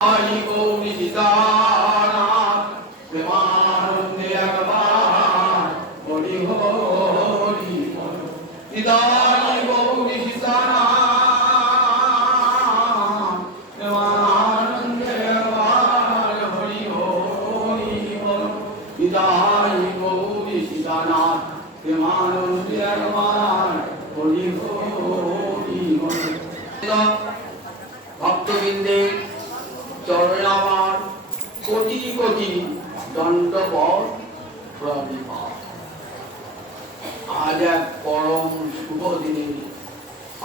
आई गौरी सीतानाथ प्रेमानंदे अगवान हरि हरि निदाई गौरी सीतानाथ प्रेमानंदे अगवान हरि हरि निदाई गौरी सीतानाथ प्रेमानंदे अगवान हरि हरि भक्तबिंदे चरण আমার কোটি কোটি দণ্ডবত প্রণিপাত। আজ এক পরম শুভ দিনে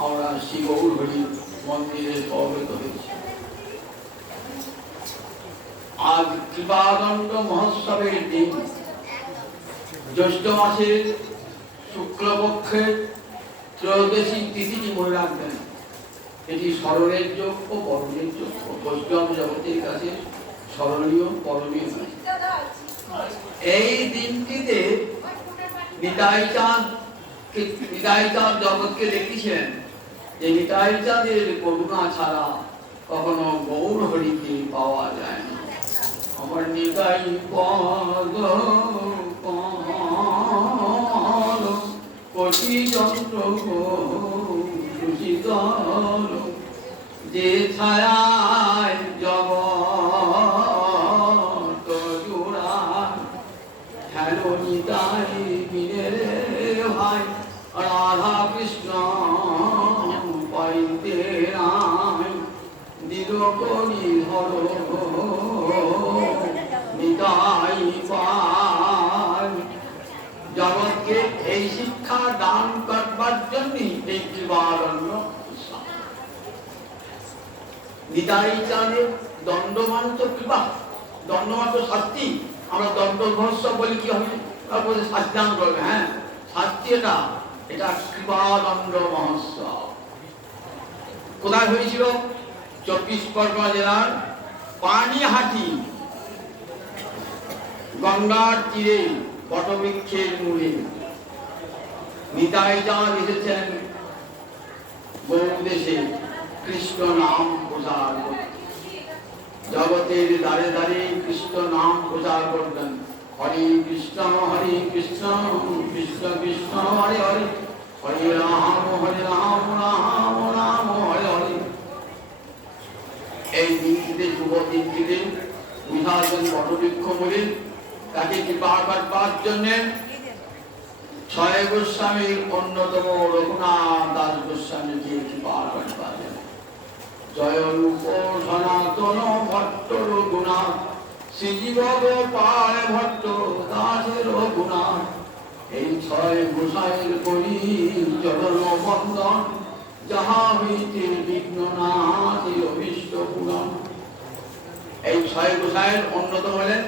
আমরা শ্রী গৌরহরি মন্দিরে সমবেত হয়েছি। আজ কৃপাদণ্ড মহোৎসবের দিন, জ্যৈষ্ঠ মাসের শুক্লপক্ষের ত্রয়োদশী তিথিটি মনে রাখবেন। এটি স্মরণের যোগ্য, পরমের যোগ্য, বৈষ্ণব জগতের কাছে স্মরণীয়, পরমীয়। এই দিনটিতে নিতাই চাঁদ জগৎকে দেখিয়েছিলেন যে নিতাই চাঁদের করুণা ছাড়া কখনো গৌর হরিকে পাওয়া যায় না। আমার নিতাই পদ কোটি চন্দ্র যে ছায়ায় জগৎ জোড়া হেলো নিতাই বিনে ভাই রাধা কৃষ্ণ পাইতে নাই দিল করি হর নিতাই পাই। জগৎকে এই শিক্ষা দান করবার জন্যই এই কৃপারণ্য। নিতাই চাঁদের দণ্ডমান তো কৃপা, দণ্ডমান তো শাস্তি। আমরা দণ্ড মহোৎসব বলি, কি হবে তারপরে শাস্তিদান করবে। হ্যাঁ, শাস্তি এটা কৃপাদণ্ড মহোৎসব। কোথায় হয়েছিল? 24 পরগনা জেলার পানিহাটি গঙ্গার তীরে বটবৃক্ষের মূলে নিতাই চাঁদ এসেছেন বহু দেশে কৃষ্ণ নাম প্রচার করতেন। জগতের দ্বারে দ্বারে কৃষ্ণ নাম প্রচার করতেন। হরে কৃষ্ণ কৃষ্ণ কৃষ্ণ হরে হরে, হরে রাম রাম রাম হরে হরে। এই দিনটিতে, শুভ দিনটিতে বিধাজন বটবৃক্ষ মূলে তাকে কৃপা করবার জন্য ছয় গোস্বামীর অন্যতম রঘুনাথ দাস গোস্বামীকে কৃপা করবার জন্য জয় রূপ সনাতন ভট্ট রঘুনাথ শ্রীজীব গোপাল ভট্ট দাসের রঘুনাথ। এই ছয় গোসাইয়ের করি চরণ বন্দন, যাহা হইতে বিঘ্ন নাথের অভীষ্ট পূরণ। এই ছয় গোসাইয়ের অন্যতম হলেন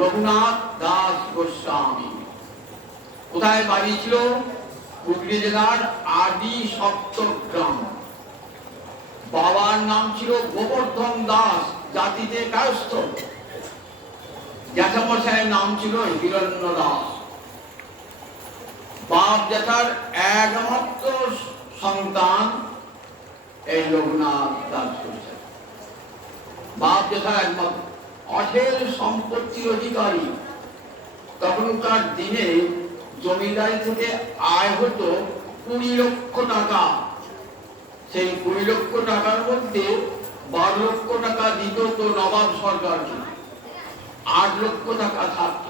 রঘুনাথ দাস গোস্বামী। কোথায় বাড়ি ছিল? হুগলি জেলার আদি সপ্তগ্রাম। বাবার নাম ছিল গোবর্ধন দাস, জাতিতে কায়স্থ। জ্যাঠামশাইয়ের নাম ছিল হিরণ্য দাস। বাপ জ্যাঠার একমাত্র সন্তান এই রঘুনাথ দাস গোস্বামী। বাপ জ্যাঠার একমাত্র অঢেল সম্পত্তির অধিকারী। তখনকার দিনে জমিদারি থেকে আয় হতো 20 লক্ষ টাকা। সেই 20 লক্ষ টাকার মধ্যে 12 লক্ষ টাকা দিত তো নবাব সরকারকে, 8 লক্ষ টাকা থাকত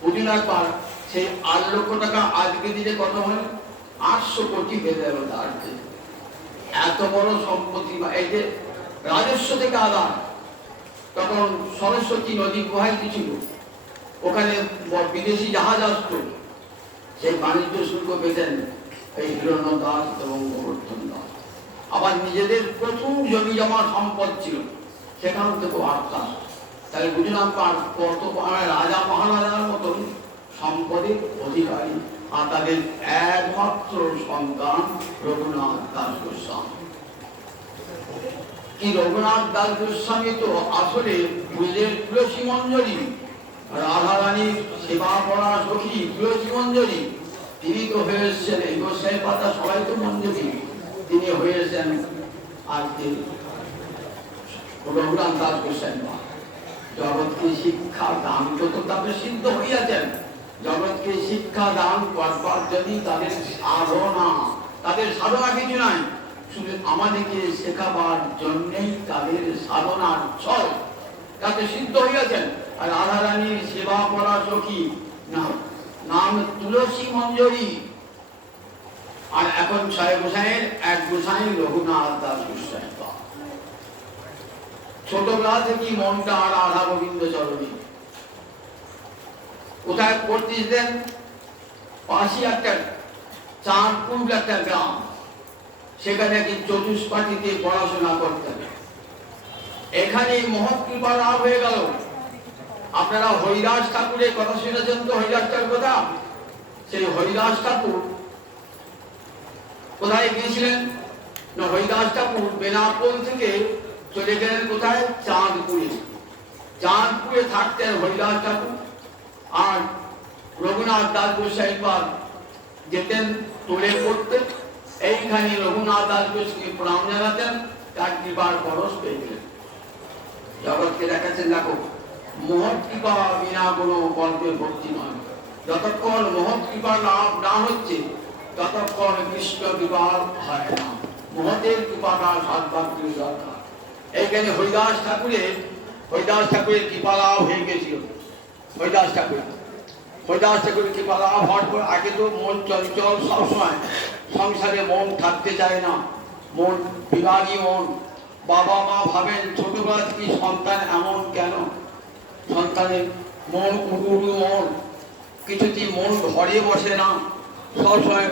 পুদিনার পার। সেই 8 লক্ষ টাকা আজকে দিলে কত হয়? 800 কোটি হয়ে যাবে। তার এত বড় সম্পত্তি। এই যে রাজস্ব থেকে আদায়। তখন সরস্বতী নদী প্রবাহিত ছিল, ওখানে বিদেশি জাহাজ আসত, সেই বাণিজ্য শুল্ক পেতেন এই হিরণ্য দাস এবং গোবর্ধন দাস। আবার নিজেদের প্রচুর জমি জমা সম্পদ ছিল, সেখান থেকে বার্তা। তাহলে বুঝলাম কত রাজা মহারাজার মতন সম্পদের অধিকারী। আর তাদের একমাত্র সন্তান রঘুনাথ দাস গোস্বামী। কি রঘুনাথ দাস গোস্বামী তো আসলে ব্রজের তুলসী মঞ্জরী, রাধা রানীর সেবা করা সখী তুলসী মঞ্জরী। তিনি তো হয়ে এসেছেন এই গোসাই পাতা, সবাই তো মঞ্জরী। তিনি হয়ে এসেছেন আজকে রঘুনাথ দাস গোস্বামী জগৎকে শিক্ষা দান যত তাদের সিদ্ধ হইয়াছেন, জগৎকে শিক্ষা দান করবার জন্য তাদের সাধনা কিছু নাই, শুধু আমাদেরকে শেখাবার জন্যই তাদের সাধনার ছল, তাতে সিদ্ধ হইয়াছেন। আর রাধারানীর সেবা করা সখী নাম তুলসী মঞ্জরী। আর এখন ছয় গোসাইয়ের এক গোসাই রঘুনাথ দাস গোস্বামী। ছোটবেলা থেকেই মনটা আর রাধা গোবিন্দ চরণী। কোথায় পড়তিস দেন? পাশে একটা চাঁদপুর একটা গ্রাম, সেখানে কি চতুষ্পাটিতে পড়াশোনা করতেন। এখানে মহৎ কৃপা লাভ হয়ে গেল। আপনারা হরিদাস ঠাকুরের কথা শুনেছেন তো? হরিদাসটার কথা। সেই হরিদাস ঠাকুর কোথায় গিয়েছিলেন না? হরিদাস ঠাকুর বেনাপোল থেকে চলে গেলেন কোথায়? চাঁদপুরে। চাঁদপুরে থাকতেন হরিদাস ঠাকুর। আর রঘুনাথ দাস গোস্বামী যেতেন তোলে পড়তে। এইখানে রঘুনাথ দাস গোস্বামী প্রণাম জানাতেন, তার কৃপার পরশ পেয়ে গেলেন। জগৎকে দেখাচ্ছেন, দেখো মহৎ কৃপা বিনা কোনো কল্পে ভক্তি নয়। যতক্ষণ মহৎ কৃপা লাভ না হচ্ছে ততক্ষণ কৃষ্ণ কৃপা হয় না। মহতের কৃপাটা সদ্ভাগ্যের দরকার। এইখানে হরিদাস ঠাকুরের কৃপা লাভ হয়ে গেছিল। হরিদাস ঠাকুরের কৃপা লাভ হওয়ার পর আগে তো মন চঞ্চল, সবসময় সংসারে মন থাকতে চায় না, মন বিরাগী মন। বাবা মা ভাবেন ছোটবেলা থেকে সন্তান এমন কেন, সন্তানের মন উড়ু মন, কিছুতেই মন ঘরে বসে না, সবসময়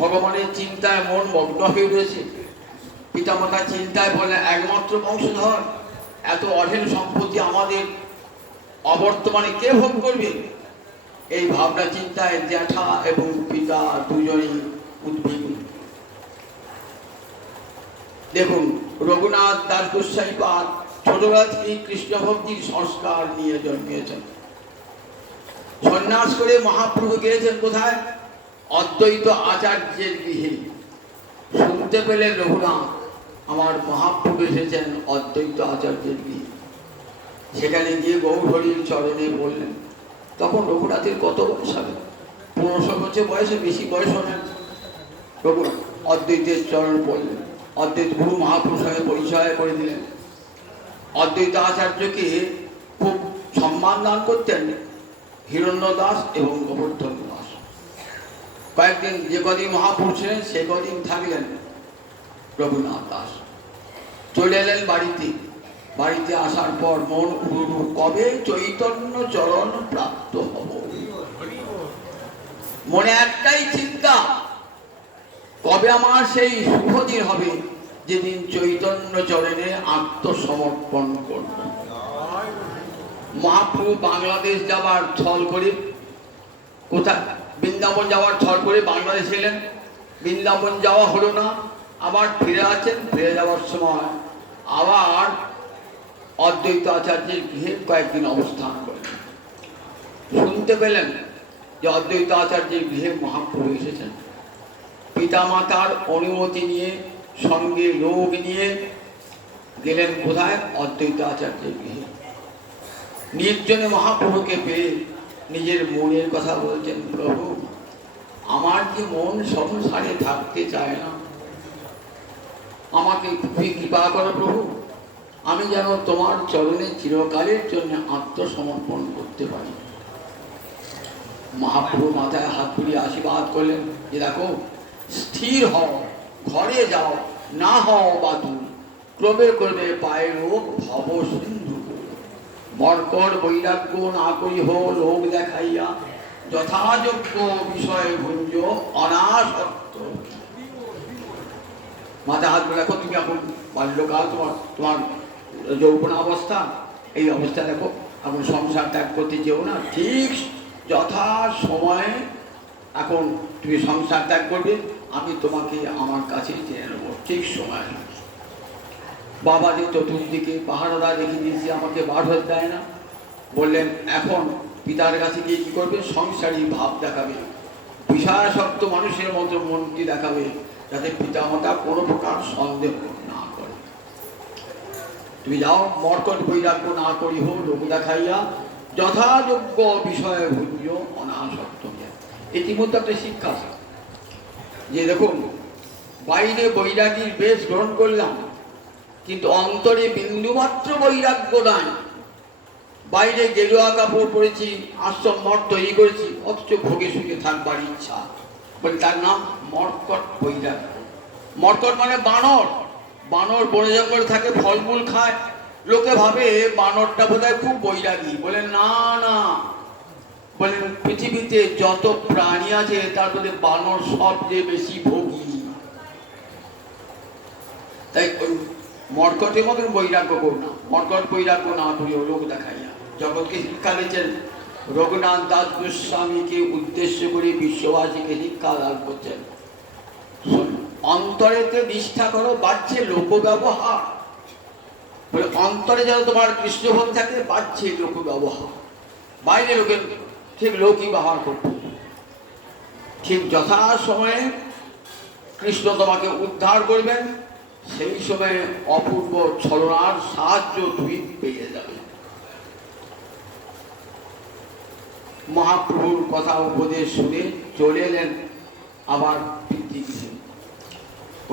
ভগবানের চিন্তায় মন মগ্ন হয়ে রয়েছে। পিতামাতা চিন্তায় বলে একমাত্র বংশধর, এত অঢেল সম্পত্তি আমাদের অবর্তমানে কে ভোগ করবে? এই ভাবনা চিন্তায় জ্যাঠা এবং পিতা দুজনেই উদ্বিগ্ন। দেখুন রঘুনাথ দাস গোস্বামী ছোটবেলা থেকেই কৃষ্ণ ভক্তির সংস্কার নিয়ে জন্মিয়েছেন। সন্ন্যাস করে মহাপ্রভু গিয়েছেন কোথায়? অদ্বৈত আচার্যের গৃহে। শুনতে পেলেন রঘুনাথ আমার মহাপ্রভু এসেছেন অদ্বৈত আচার্যের গৃহে। সেখানে গিয়ে গৌরহরির চরণে বললেন। তখন রঘুনাথের কত বয়স হবে? 15 বছর বয়সে, বেশি বয়স হবে। রঘুনাথ অদ্বৈতের চরণ বললেন, অদ্বৈত গুরু মহাপুরুষ সঙ্গে পরিচয় করে দিলেন। অদ্বৈত আচার্যকে খুব সম্মান দান করতেন হিরণ্য দাস এবং গোবর্ধন দাস। কয়েকদিন যে কদিন মহাপুরুষ ছিলেন সে কদিন থাকলেন রঘুনাথ দাস। চলে এলেন বাড়িতে। বাড়িতে আসার পর মন উড়ু, কবে চৈতন্য চরণ প্রাপ্ত হব। মনে একটাই চিন্তা, কবে আমার সেই শুভ দিন হবে যেদিন চৈতন্য চরণে আত্মসমর্পণ করব। মহাপ্রভু বাংলাদেশ যাওয়ার ছল করে, কোথায় বৃন্দাবন যাওয়ার ছল করে বাংলাদেশ এলেন। বৃন্দাবন যাওয়া হলো না, আবার ফিরে আছেন। ফিরে যাওয়ার সময় আবার অদ্বৈত আচার্যের গৃহে কয়েকদিন অবস্থান করলেন। শুনতে পেলেন যে অদ্বৈত আচার্যের গৃহে মহাপ্রভু এসেছেন। পিতা মাতার অনুমতি নিয়ে, সঙ্গে লোক নিয়ে গেলেন কোথায়? অদ্বৈত আচার্যের গৃহে। নির্জনে মহাপ্রভুকে পেয়ে নিজের মনের কথা বলছেন, প্রভু আমার যে মন সংসারে থাকতে চায় না, আমাকে তুমি কৃপা করো প্রভু, আমি যেন তোমার চরণে চিরকালের জন্য আত্মসমর্পণ করতে পারি। মহাপ্রভু মাথায় হাত তুলিয়ে আশীর্বাদ করলেন যে দেখো, স্থির হও, ঘরে যাও, না হও বাতুল, ক্রমে ক্রমে পায়ে লোক ভব সিন্ধু, মর্কট বৈরাগ্য না করি হো লোক দেখাইয়া, যথাযোগ্য বিষয় ভুঞ্জ অনাসক্ত। মাথা হাত বলে, দেখো তুমি এখন বাল্যকাল, তোমার যৌবন অবস্থা, এই অবস্থা দেখো, এখন সংসার ত্যাগ করতে যেও না, ঠিক যথা সময়ে এখন তুমি সংসার ত্যাগ করবে, আমি তোমাকে আমার কাছে টেনে নেবো ঠিক সময়। বাবা যে চতুর্দিকে পাহাড়া রেখে দিয়েছে, আমাকে বার হতে দেয় না। বললেন এখন পিতার কাছে গিয়ে কী করবে? সংসারী ভাব দেখাবে, বিষয়াসক্ত মানুষের মতো মনটি দেখাবে, যাতে পিতামাতা কোনো প্রকার সন্দেহ না করে। তুমি যাও, মর্কট বৈরাগ্য না করিহ লোক দেখাইয়া, যথাযোগ্য বিষয় ভুঞ্জ অনাসক্ত। ইতিমধ্যে একটা শিক্ষা আছে যে দেখুন, বাইরে বৈরাগীর বেশ গ্রহণ করলাম, কিন্তু অন্তরে বিন্দুমাত্র বৈরাগ্য নাই। বাইরে গেরুয়া কাপড় পরেছি, আশ্রম মঠ তৈরি করেছি, অথচ ভোগে সুখে থাকবার ইচ্ছা, বলে তার নাম মর্কট বৈরাগ্য। মর্কট মানে বানর। বানর বনে জঙ্গলে থাকে, ফলমূল খায়, লোকে ভাবে বানরটা বোধহয় খুব বৈরাগী। বলে না না, বলেন পৃথিবীতে যত প্রাণী আছে তার মধ্যে বানর সবচেয়ে বেশি ভোগী। তাই মর্কটের মতন বৈরাগ্য করো না, মর্কট বৈরাগ্য না করিও লোক দেখাইয়া। জগৎকে শিক্ষা দিচ্ছেন রঘুনাথ দাস গোস্বামীকে উদ্দেশ্য করে বিশ্ববাসীকে শিক্ষা দান করছেন। অন্তরেতে নিষ্ঠা করো, বাড়ছে লোক ব্যবহার। বলে অন্তরে যেন তোমার কৃষ্ণভোগ থাকে, বাড়ছে লোক ব্যবহার। বাইরে লোকের ঠিক লোকই ব্যবহার করবে। ঠিক যথা সময়ে কৃষ্ণ তোমাকে উদ্ধার করবেন, সেই সময়ে অপূর্ব ছলনার সাহায্য তুমি পেয়ে যাবে। মহাপ্রভুর কথা উপদেশ শুনে চলে এলেন আবার পিতৃগৃহে।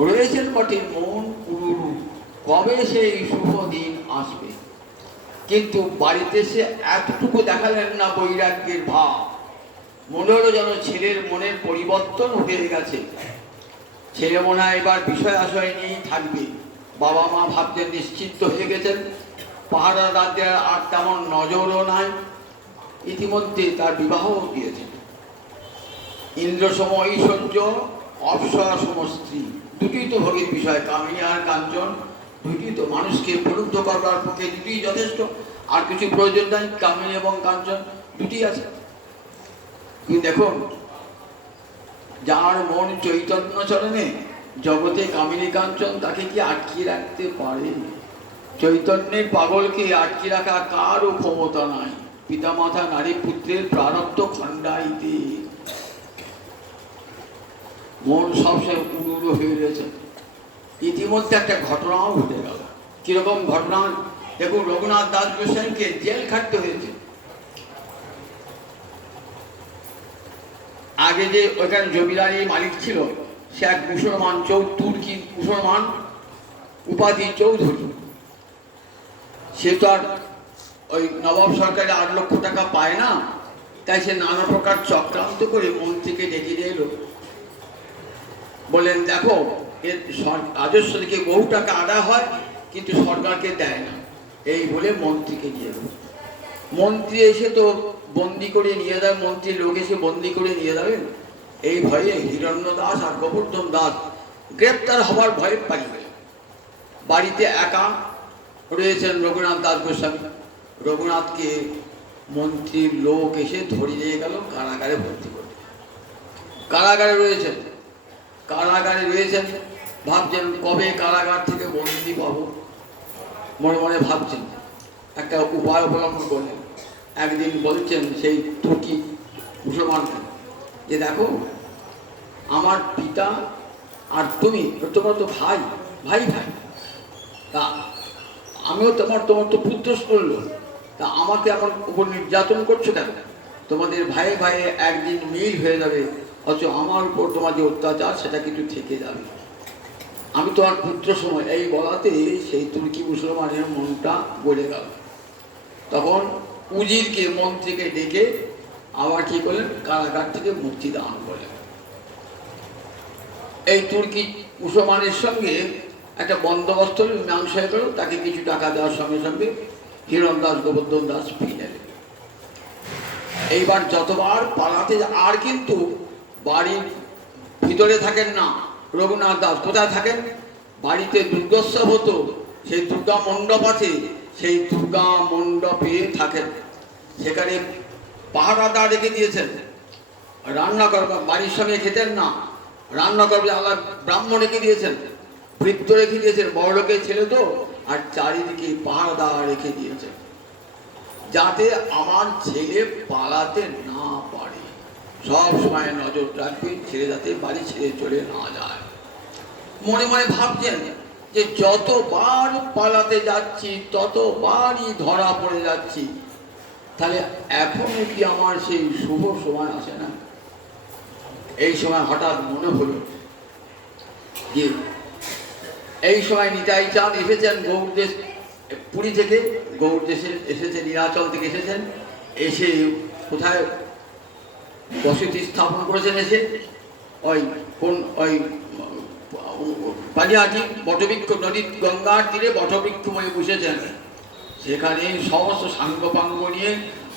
রয়েছেন বটে মন পুরুরু, কবে সেই শুভ দিন আসবে। কিন্তু বাড়িতে সে এতটুকু দেখালেন না বৈরাগ্যের ভাব। মনে হলো যেন ছেলের মনের পরিবর্তন হয়ে গেছে। ছেলে মনে হয় এবার বিষয় আশয় নিয়েই থাকবে। বাবা মা ভাবতেন নিশ্চিন্ত হয়ে গেছেন, পাহাড়া রাজ্যে আর তেমন নজরও নাই। ইতিমধ্যে তার বিবাহ দিয়েছেন। ইন্দ্রসম ঐশ্বর্য, অপ্সরা সম স্ত্রী, দুটোই তো ভোগের বিষয়। কামিনী আর কাঞ্চন দুটোই তো মানুষকে প্রলুব্ধ করবার পক্ষে দুটোই যথেষ্ট, আর কিছু প্রয়োজন নাই। কামিনী এবং কাঞ্চন দুটি আছে। কিন্তু দেখুন, যার মন চৈতন্য চরণে, জগতে কামিনী কাঞ্চন তাকে কি আটকিয়ে রাখতে পারে? চৈতন্যের পাগলকে আটকে রাখা কারও ক্ষমতা নাই। পিতামাতা নারী পুত্রের প্রারব্ধ খণ্ডাইতে মন সবসময় উড়ুড়ো হয়ে রয়েছে। ইতিমধ্যে একটা ঘটনাও ঘটে গেল। কিরকম ঘটনা দেখুন, রঘুনাথ দাস গোস্বামীকে জেল খাটতে হয়েছে। আগে যে ওইখানে জমিদারি মালিক ছিল, সে এক মুসলমান, তুর্কি মুসলমান, উপাধি চৌধুরী। সে তো আর ওই নবাব সরকারে 8 লক্ষ টাকা পায় না, তাই সে নানা প্রকার চক্রান্ত করে মন্ত্রীকে ডেকে নিয়ে এলো। বলেন দেখো, এর রাজস্ব থেকে বহু টাকা আদায় হয়, কিন্তু সরকারকে দেয় না। এই বলে মন্ত্রীকে নিয়ে এলো। মন্ত্রী এসে তো বন্দি করে নিয়ে যাবে, মন্ত্রীর লোক এসে বন্দি করে নিয়ে যাবেন, এই ভয়ে হিরণ্য দাস আর গোবর্ধন দাস গ্রেপ্তার হবার ভয়ে পালিয়ে গেল। বাড়িতে একা রয়েছেন রঘুনাথ দাস গোস্বামী। রঘুনাথকে মন্ত্রীর লোক এসে ধরে নিয়ে গেল, কারাগারে ভর্তি করে। কারাগারে রয়েছেন, ভাবছেন কবে কারাগার থেকে বন্দি পাবো। মনে মনে ভাবছেন, একটা উপায় অবলম্বন করলেন। একদিন বলছেন সেই তুর্কি মুসলমানকে যে দেখো, আমার পিতা আর তুমি, তোমার তো ভাই ভাই ভাই, তা আমিও তোমার তো পুত্র করলো, তা আমাকে এখন উপর নির্যাতন করছো কেন? তোমাদের ভাইয়ে ভাইয়ে একদিন মিল হয়ে যাবে, অথচ আমার উপর তোমার যে অত্যাচার সেটা কিন্তু থেকে যাবে। আমি তোমার পুত্র সময়, এই বলাতে সেই তুর্কি মুসলমানের মনটা গড়ে গেল। তখন উজিরকে, মন্ত্রীকে ডেকে আবার কি করলেন, কারাগার থেকে মুক্তি দান করলেন। এই তুর্কি মুসলমানের সঙ্গে একটা বন্দোবস্ত মীমাংস হয়ে গেল। তাকে কিছু টাকা দেওয়ার সঙ্গে সঙ্গে হিরণ দাস গোবর্ধন দাস ফিরে এলেন। এইবার যতবার পালাতে, আর কিন্তু বাড়ির ভিতরে থাকেন না রঘুনাথ দাস। কোথায় থাকেন? বাড়িতে দুর্গোৎসব হতো, সেই দুর্গা মণ্ডপ আছে, সেই দুর্গা মণ্ডপে থাকেন। সেখানে পাহারাদার রেখে দিয়েছেন। রান্না করবার, বাড়ির সঙ্গে খেতেন না, রান্না করবে আলাদা ব্রাহ্মণ রেখে দিয়েছেন, বৃত্ত রেখে দিয়েছেন, বড়লোকের ছেলে তো, আর চারিদিকে পাহারাদার রেখে দিয়েছেন, যাতে আমার ছেলে পালাতে না পারে। সব সময় নজর রাখবে, ছেলে যাতে বাড়ি ছেড়ে চলে না যায়। মনে মনে ভাবছেন যে যতবার পালাতে যাচ্ছি ততবারই ধরা পড়ে যাচ্ছি, তাহলে এখনো কি আমার সেই শুভ সময় আসে না? এই সময় হঠাৎ মনে হলো যে এই সময় নিতাই চাঁদ এসেছেন গৌড়দেশ, পুরী থেকে গৌড়দেশে এসেছেন, নীলাচল থেকে এসেছেন, এসে কোথায় বসতি স্থাপন করেছেন, এসে ওই কোন ওই পানিহাটি বটবৃক্ষ নদীর গঙ্গার তীরে বটবৃক্ষ হয়ে বসেছেন। সেখানে সমস্ত সাঙ্গপাঙ্গ নিয়ে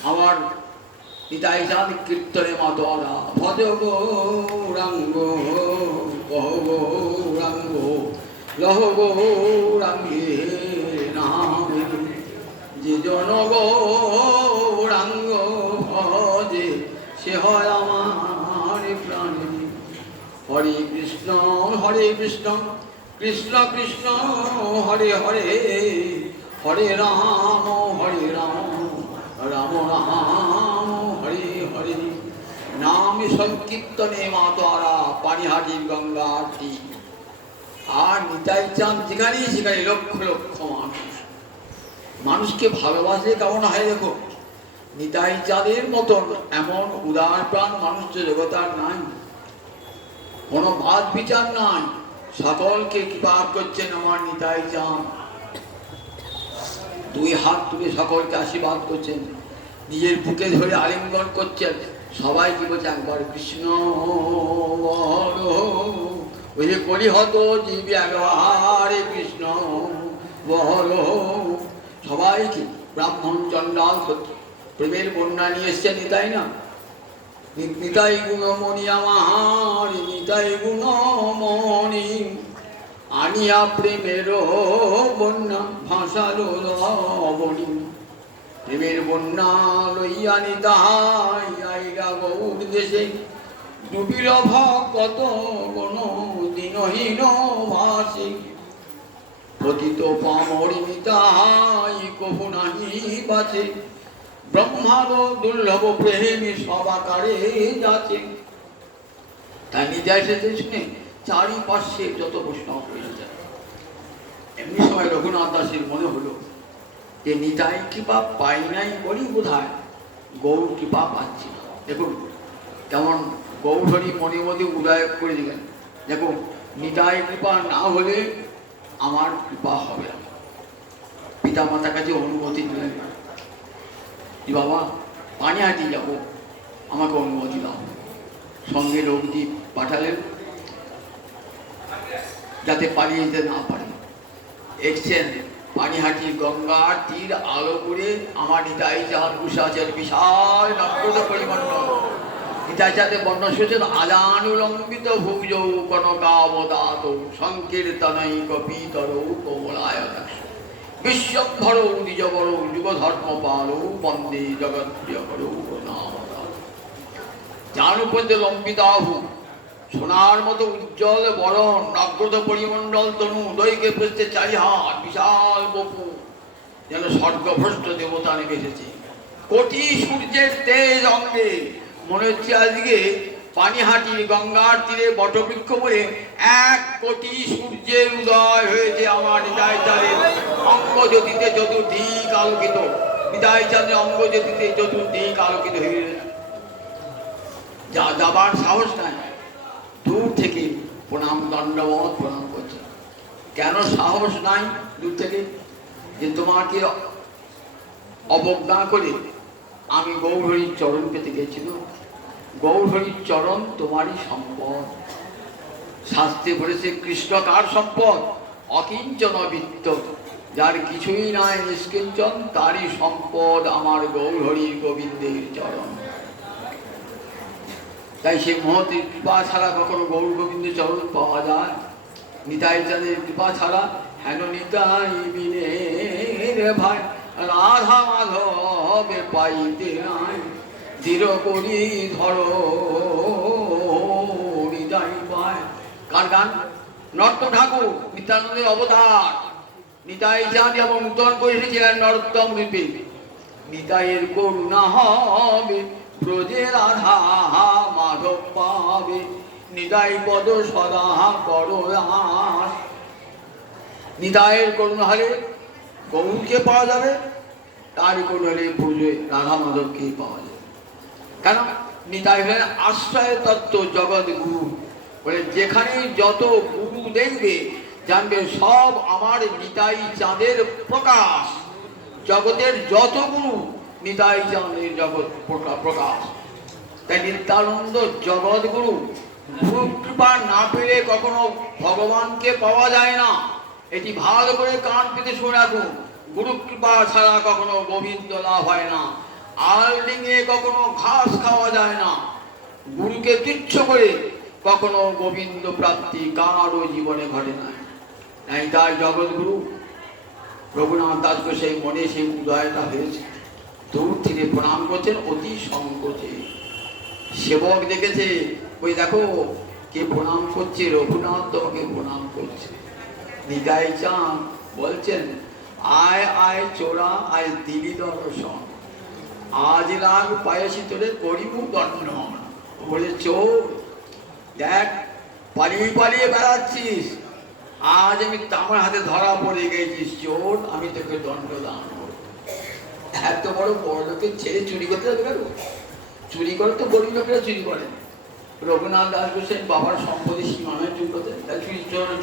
আমার নিতাই চাঁদ কীর্তনে মাতোয়ারা ভজ গৌরাঙ্গ কহ গৌরাঙ্গ লহ গৌরাঙ্গে নাম যে জন গৌরাঙ্গ ভজে সে হয় আমার প্রাণী। হরে কৃষ্ণ কৃষ্ণ কৃষ্ণ হরে হরে, হরে রাম রাম রাম হরে হরে। নাম সংকীর্তনে মাতোয়ারা পানিহাটির গঙ্গা আরতি। আর নিতাই চাঁদ যেখানে সেখানে লক্ষ লক্ষ মানুষকে ভালোবাসে কেমন হয় দেখো। নিতাই চাঁদের মতন এমন উদার প্রাণ মানুষ তো জগতার নাই, কোনো বাদ বিচার নাই, সকলকে কৃপা করছেন আমার নিতাই চাঁদ। দুই হাত তুলে সকলকে আশীর্বাদ করছেন, নিজের বুকে ধরে আলিঙ্গন করছেন। সবাই কি বলছে একবার কৃষ্ণ বলো, ওই যে কলিহত জীবী একবার কৃষ্ণ বলো। সবাইকে ব্রাহ্মণ চণ্ডাল প্রেমের বন্যা নিয়ে এসছেন নিতাই না। নিতাই গুণমণি আমার, নিতাই গুণমণি আনিয়া প্রেমের বন্যা ভাসালো লবণী। প্রেমের বন্যা লইয়া নিতাই আইলা গৌর দেশে, ডুবিল ভক্ত গণ দিনহীন ভাসে। পতিত পামরি নিতাই কভু নাহি বাঁচে, ব্রহ্মার দুর্লভ প্রেমী সবাকারে যাচ্ছে। তাই নিজে এসেছে শুনে চারিপাশে যত বৈষ্ণব হয়ে যায়। এমনি সময় রঘুনাথ দাসের মনে হলো যে নিতাই কৃপা পাই নাই বলি বোধ হয় গৌর কৃপা পাচ্ছি না। দেখুন কেমন গৌরহরি মনে মধ্যে উদয় করে দিলেন, দেখুন নিতাই কৃপা না হলে আমার কৃপা হবে না। পিতা মাতার কাছে অনুমতি দিলেন, বাবা পানিহাটি যাবো, আমাকে অনুমতি দাও। সঙ্গে লোকটি পাঠালেন যাতে পালিয়ে যেতে না পারে। এসছেন পানিহাটির গঙ্গার তীর আলো করে আমার নিতাই চাঁদ বসে আছেন, বিশাল নক্ষত্র পরিমণ্ডল। নিতাই চাঁদের বর্ণনা শুনেছেন আজানুলম্বিত ভুজ কনকাবদাত সংকীর্তনৈক পিতর কোমলায় বিশ্বম্ভর দ্বিজবর যুগধর্মপাল বন্দে জগৎপ্রিয় নাম। যার উপর লম্বিতাহু সোনার মতো উজ্জ্বল বরণ, নগ্রত পরিমণ্ডল তনু, দৈকে পৃষ্ঠে 4 হাত, বিশাল বপু, যেন স্বর্গভ্রষ্ট দেবতা নেমে এসেছে। কোটি সূর্যের তেজ অঙ্গে, মনে হচ্ছে আজকে পানিহাটির গঙ্গার তীরে বটবৃক্ষ বলে 1 কোটি সূর্যের উদয় হয়েছে আমার নিতাই চাঁদের অঙ্গজ্যোতিতে চতুর্দিক আলোকিত। নিতাই চাঁদের অঙ্গজ্যোতিতে চতুর্দিক আলোকিত হয়ে যাবার সাহস নাই, দূর থেকে প্রণাম দণ্ডবত প্রণাম করছে। কেন সাহস নাই দূর থেকে? যে তোমাকে অবজ্ঞা করে আমি গৌরহরির চরণ পেতে গেছিল। গৌরহরির চরণ তোমারই সম্পদ। শাস্ত্রে বলেছে কৃষ্ণ কার সম্পদ? অকিঞ্চন বৃত্ত, যার কিছুই নাই, নিষ্কিঞ্চন, তারই সম্পদ আমার গৌরহরির গোবিন্দের চরণ। তাই সে মহতের কৃপা ছাড়া কখনো গৌর গোবিন্দের চরণ পাওয়া যায়? নিতাই চাঁদের কৃপা ছাড়া হেন নিতাই বিনে রে ভাই রাধা মাধবে পাইতে নাই, দৃঢ় করি ধরো নিতাই পায়। কার গান? নর্ত ঠাকুর নিত্যানন্দের অবতার। নিতাই চাঁদ এবং নূতন করে এসেছিলেন নরোত্তম রূপে। নিতাইয়ের করুণা হবে ব্রজে রাধা মাধব পাবে, নিতাই পদ সদা করো আস। নিতাইয়ের করুণাহারে গৌরকে পাওয়া যাবে, তার করুণাহারে পুজোয় রাধা মাধবকে পাওয়া যাবে। কেন? নিতাই হলেন আশ্রয় তত্ত্ব জগৎ গুরু। বলে যেখানে যত গুরু দেখবে জানবে সব আমার নিতাই চাঁদের প্রকাশ। জগতের যত গুরু নিতাই চাঁদের জগৎ প্রকাশ। তাই নিত্যানন্দ জগৎ গুরু। গুরু কৃপা না পেলে কখনো ভগবানকে পাওয়া যায় না। এটি ভালো করে কান পেতে শুনে রাখুন। গুরু কৃপা ছাড়া কখনো গোবিন্দ লাভ হয় না। আলডিঙে কখনো ঘাস খাওয়া যায় না। গুরুকে তুচ্ছ করে কখনো গোবিন্দ প্রাপ্তি কারো জীবনে ঘটে না। তাই জগৎগুরু রঘুনাথ দাসকে সেই মনে সেই উদয়টা হয়েছে। দূর থেকে প্রণাম করছেন অতি সংকোচে। সেবক দেখেছে, ওই দেখো কে প্রণাম করছে, রঘুনাথ তোমাকে প্রণাম করছে। নিতাই চাঁদ বলছেন, আয় আয় চোরা আয় দিলি দর্শন, আজ রাগ পায়াসি তোরে করিব দণ্ডন। বলে চোর দেখ, পালিয়ে পালিয়ে বেড়াচ্ছিস, আজ আমি আমার হাতে ধরা পড়ে গেছিস চোর, আমি তোকে দণ্ড দান করব। এত বড় বড় লোকের ছেলে চুরি করতে যাবে কেন? চুরি করে তো গরিব লোকেরা চুরি করেন। রঘুনাথ দাস বলছেন বাবার সম্পত্তি সীমানায় চুরি করতে, তাই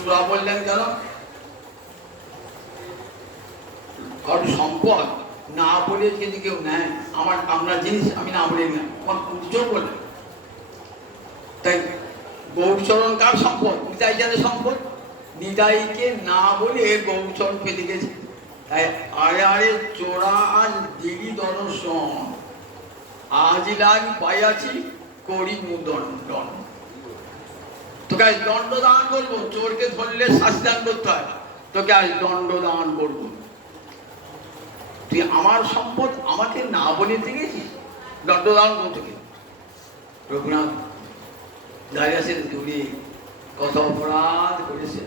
চোরা বললেন কেন? কারণ সম্পদ না বলে যদি কেউ নেয়, আপনার জিনিস আমি না বলে নেয়, আমার চোর বললেন। তাই গৌরচরণ কার সম্পদ? নিতাই চাঁদের সম্পদ। নিতাইকে না বলে গৌরচরণ পেতে গেছে। তাই আরে আরে চোরা আজ দিলি দর্শন, আজ লাগ পাইয়াছি করি দণ্ডন। তোকে আজ দণ্ড দান করবো। চোরকে ধরলে শাস্তি দান করতে হয়, তোকে আজ দণ্ড দান করবো। তুই আমার সম্পদ আমাকে না বলে গেছিস, দণ্ড দান করতে। রঘুনাথ দাঁড়িয়ে আছেন দূরে। কত অপরাধ করেছেন,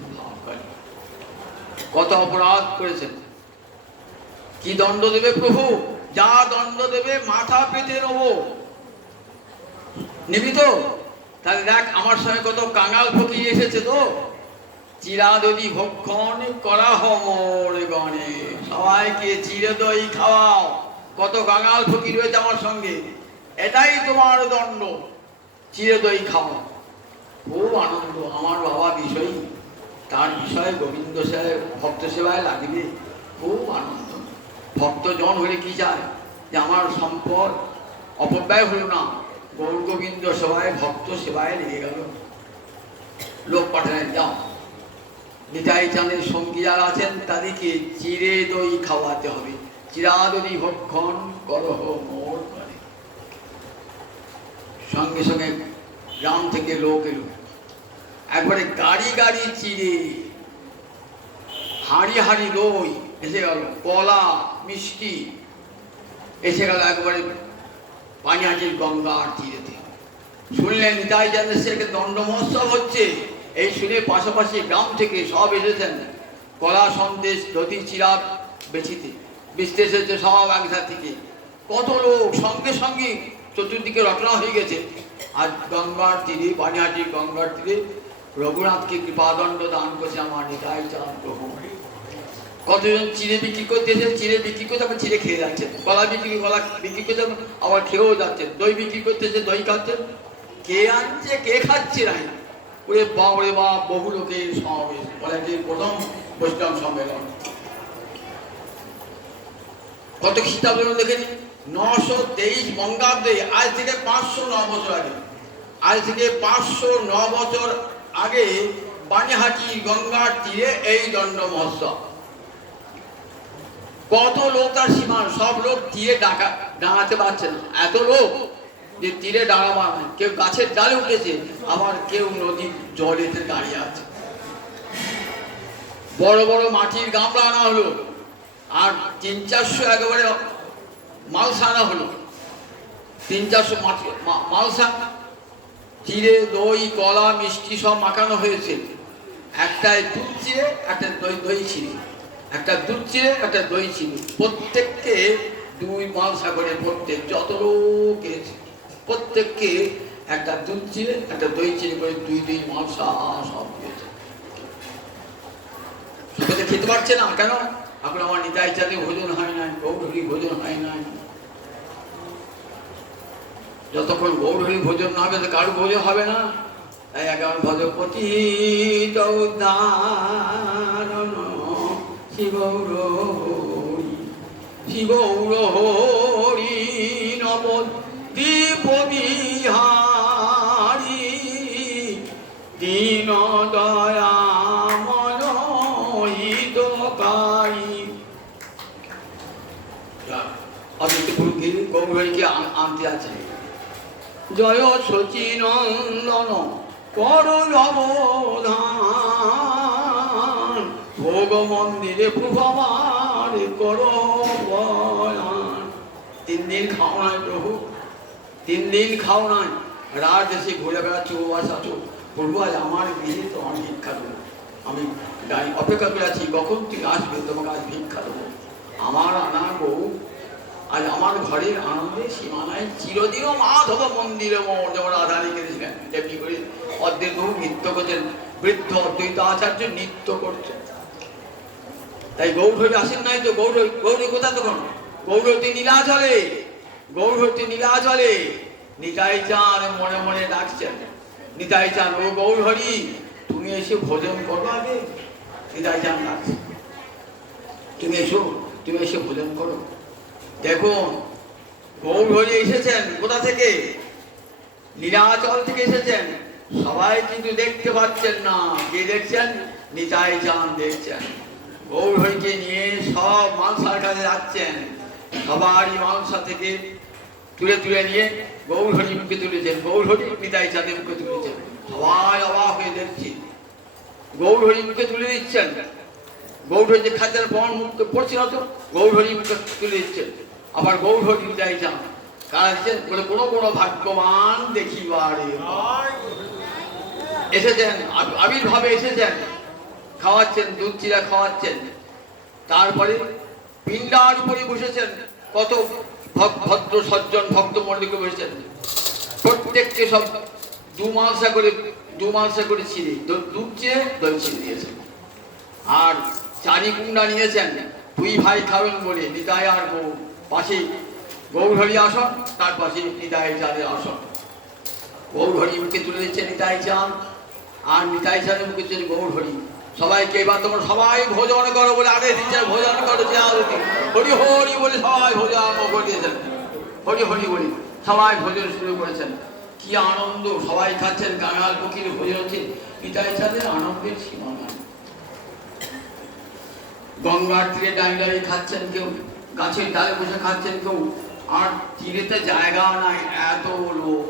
কত অপরাধ করেছেন। কি দণ্ড দেবে প্রভু? যা দণ্ড দেবে মাথা পেতে নেব। নিবি তো? তাহলে দেখ আমার সঙ্গে কত কাঙাল ফকির এসেছে তো। চিরাদধি ভক্ষণ করা হমর গণে, সবাইকে চিড়ে দই খাওয়াও। কত কাঙাল ফকির রয়েছে আমার সঙ্গে, এটাই তোমার দণ্ড, চিড়ে দই খাওয়া। খুব আনন্দ। আমার বাবা বিষয়ী, তার বিষয়ে গোবিন্দ সাহেব ভক্ত সেবায় লাগবে, খুব আনন্দ। ভক্তজন হলে কি চায় যে আমার সম্পদ অপব্যয় হলো না, গৌর গোবিন্দ সেবায় ভক্ত সেবায় লেগে গেল। লোক পাঠালেন, যাও নিতাই চাঁদের সঙ্গী যারা আছেন তাদেরকে চিড়ে দই খাওয়াতে হবে। চিরাদধি ভক্ষণ করহ মোর করে। সঙ্গে সঙ্গে গ্রাম থেকে লোক এলো, একবারে গাড়ি গাড়ি চিড়ে, হাঁড়ি হাঁড়ি দই এসে গেল, কলা মিষ্টি এসে গেল একবারে পানিহাটির গঙ্গার তীরেতে। শুনলেন নিতাই চাঁদের সেখানে দণ্ড মহোৎসব হচ্ছে। এই শুনে পাশাপাশি গ্রাম থেকে সব এসেছেন কলা সন্দেশ দধি চিরাগ বেচিতে। বেচতে এসেছে সব একধার থেকে। কত লোক সঙ্গে সঙ্গে চতুর্দিকে রচনা হয়ে গেছে। আজ গঙ্গার তীরে, পানিহাটির গঙ্গার তীরে রঘুনাথকে কৃপাদণ্ড দান করছে আমার নিতাই চাঁদ প্রভু। কতজন চিড়ে বিক্রি করতে এসে চিড়ে বিক্রি করতে আবার চিড়ে খেয়ে যাচ্ছেন, কলা বিক্রি করতে আবার খেয়েও যাচ্ছেন, দই বিক্রি করতে এসে দই খাচ্ছেন। কে আনছে কে খাচ্ছে নাই। ওরে বাপ রে বাপ, বহু লোকের সমাবেশ। বলে যে প্রথম বৈষ্ণব সম্মেলন। কত খ্রিস্টাব্দ দেখেনি? 923 বঙ্গাব্দে, আজ থেকে 509 বছর আগে। আজ থেকে 509 বছর আগে পানিহাটি গঙ্গার তীরে এই দণ্ড মহোৎসব। কত লোক তার সীমা, সব লোক তীরে ডাঙাতে পারছে না, এত লোক যে তীরে দাঁড়াবার নাই। কেউ গাছের ডালে উঠেছে, আবার কেউ নদীর জলেতে দাঁড়িয়ে আছে। বড় বড় মাটির গামলা আনা হলো, আর 300-400 একেবারে মালসা আনা হলো। 300-400 মালসা, চিড়ে দই কলা মিষ্টি সব মাখানো হয়েছে। একটাই দুধ চিড়ে, একটা দই চিড়ে, একটা দুধ চিড়ে, একটা দই চিড়ে। প্রত্যেককে 2 মালসা করে, প্রত্যেক যত লোক এসেছে প্রত্যেককে একটা দুধ চিড়ে একটা দই চিড়ে করে 2 মালসা সব দিয়েছে। খেতে পারছে না কেন? এখন আমার নিতাই চাঁদে ভোজন হয় নাই, গৌরহরি ভোজন হয় নাই। যতক্ষণ গৌরহরি ভোজন না হবে তো কারো ভোজন হবে না। তাই একেবারে ভজপতি উদ্ধারণ শিবৌর শিবৌর হরি নবদ্বীপ বিহারী দীন দয়াময় হিতকারী। অদিতি পুরুকে গৌরহরিকে আনতে আছে। জয় শচীনন্দন কর অবধান, ভোগ মন্দিরে প্রভু আমার করো বয়ান। 3 দিন খাও নাই প্রভু, 3 দিন খাও নাই, রাত এসে ঘুরে বেড়াচ্ছ, উপবাস আছো। প্রভু আজ আমার গৃহে তোমার ভিক্ষা দেবো, আমি অপেক্ষা করে আছি কখন তুই আসবে, তোমাকে আজ ভিক্ষা দেবো। আমার আনা বউ আজ আমার ঘরের আনন্দে সীমানায় চিরদিনও মাধব মন্দিরে মোর, যেমন রাধা লিখেছিলেন তেমনি করে অদ্বৈত বহু নৃত্য করছেন, বৃদ্ধ অদ্বৈত আচার্য নৃত্য করছেন। তাই গৌরহরি আসেন নাই তো, গৌরহরি কোথা তখন? গৌরহরি নীলাচলে, গৌরহরি নীলাচলে নিতাই চাঁদ মনে মনে ডাকছেন, নিতাই চাঁদ ও গৌরহরি তুমি এসে ভোজন করো আগে। নিতাই চাঁদ ডাকছে, তুমি এসো, তুমি এসে ভোজন করো। দেখুন গৌরহরি এসেছেন কোথা থেকে? নীলাচল থেকে এসেছেন। সবাই কিন্তু দেখতে পাচ্ছেন না, কে দেখছেন? নিতাই চাঁদ দেখছেন। গৌরহরিকে নিয়ে সব মানসার কাছে যাচ্ছেন, সবারই মানসা থেকে তুলে তুলে নিয়ে গৌরহরি মুখে তুলেছেন, গৌরহরি নিতাই চাঁদের মুখে তুলেছেন। সবাই অবাক হয়ে দেখছি, গৌরহরি মুখে তুলে দিচ্ছেন। গৌরহরি যে খাদ্যের বন মুখে পড়ছে না তো, গৌরহরি মুখে তুলে দিচ্ছেন। আবার গৌরহরি নিতাই চাঁদ কারা দিচ্ছেন বলে কোনো কোনো ভাগ্যবান দেখিবারে এসেছেন, আবির্ভাবে এসেছেন, খাওয়াচ্ছেন, দুধ চিরা খাওয়াচ্ছেন। তারপরে পিণ্ডার উপরে বসেছেন, কত ভদ্র সজ্জন ভক্ত মন্ডলীকে বসেছেন। প্রত্যেককে সব 2 মালসা করে ছিঁড়ে দুধ চিরে দই ছিঁড়ে দিয়েছেন। আর চারি কুণ্ডা নিয়েছেন, 2 ভাই খাবেন বলে। নিতাই আর বউ পাশে গৌরহরি আসন, তার পাশে নিতাই চাঁদের আসন। গৌরহরি মুখে তুলে দিচ্ছে নিতাই চাঁদ, আর নিতাই চাঁদের মুখে তুলে গৌরহরি। সবাইকে এবার তোমরা সবাই ভোজন করো বলে আদেশ দিচ্ছেন, ভোজন করো। হরি হরি বলে সবাই ভোজন করিয়েছেন, হরি হরি বলি সবাই ভোজন শুরু করেছেন। কি আনন্দ, সবাই খাচ্ছেন, কাঙাল ফকির ভোজন হচ্ছে। নিতাই চাঁদের আনন্দের সীমা নাই। গঙ্গার তীরে দাঁড়িয়ে দাঁড়িয়ে খাচ্ছেন কেউ, গাছের ডালে বসে খাচ্ছেন কেউ, আর তীরেতে জায়গা নাই, এত লোক।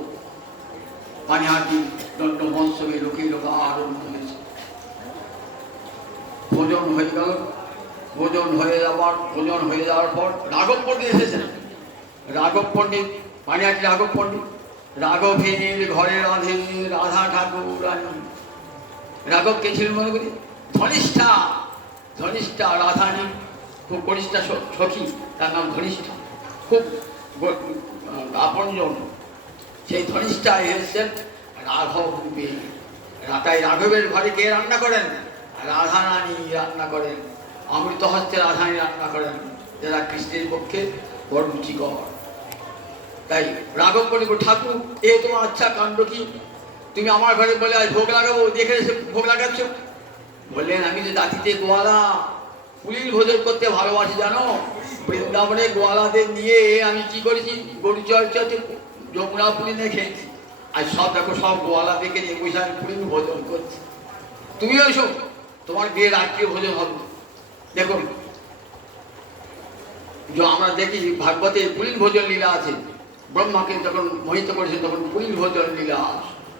পানিহাটি দণ্ড মহোৎসবে লোকে আনন্দ হয়েছে। ভোজন হয়ে গেল, ভোজন হয়ে যাওয়ার পর রাঘব পণ্ডিত এসেছেন। রাঘব পণ্ডিত, পানিহাটি রাঘব পণ্ডিত। রাঘবের ঘরে রাধে রাধা ঠাকুর রানী। রাঘব কে ছিলেন মনে করি? ধনিষ্ঠা, ধনিষ্ঠা রাধানী খুব কনিষ্ঠা সখী, তার নাম ধনিষ্ঠা, খুব আপনজন। সেই ধনিষ্ঠা এসেছেন রাঘব রূপে। তাই রাঘবের ঘরে কে রান্না করেন? রাধা রানী রান্না করেন, অমৃত হস্তে রাধানী রান্না করেন, যারা কৃষ্ণের পক্ষে বড় রুচিকর। তাই রাঘব বলে, ঠাকুর এ তোমার আচ্ছা কাণ্ড কি? তুমি আমার ঘরে বলে আজ ভোগ লাগাবো, দেখে এসে ভোগ লাগাচ্ছ। বললেন আমি যে জাতিতে গোয়ালা, পুলির ভোজন করতে ভালোবাসি জানো। বৃন্দাবনে গোয়ালাদের নিয়ে আমি কি করেছি, গরু চর্চাতে যমুনা পুলিনে খেয়েছি। আর সব দেখো সব গোয়ালাদেরকে নিয়ে বসে আমি পুলিন ভোজন করছি। তুমিও এসো, তোমার বিয়ে রাত্রিও ভোজন হবে। দেখুন আমরা দেখি ভাগবতে পুলিন ভোজন লীলা আছে। ব্রহ্মাকে যখন মোহিত করেছেন তখন পুলিন ভোজন লীলা,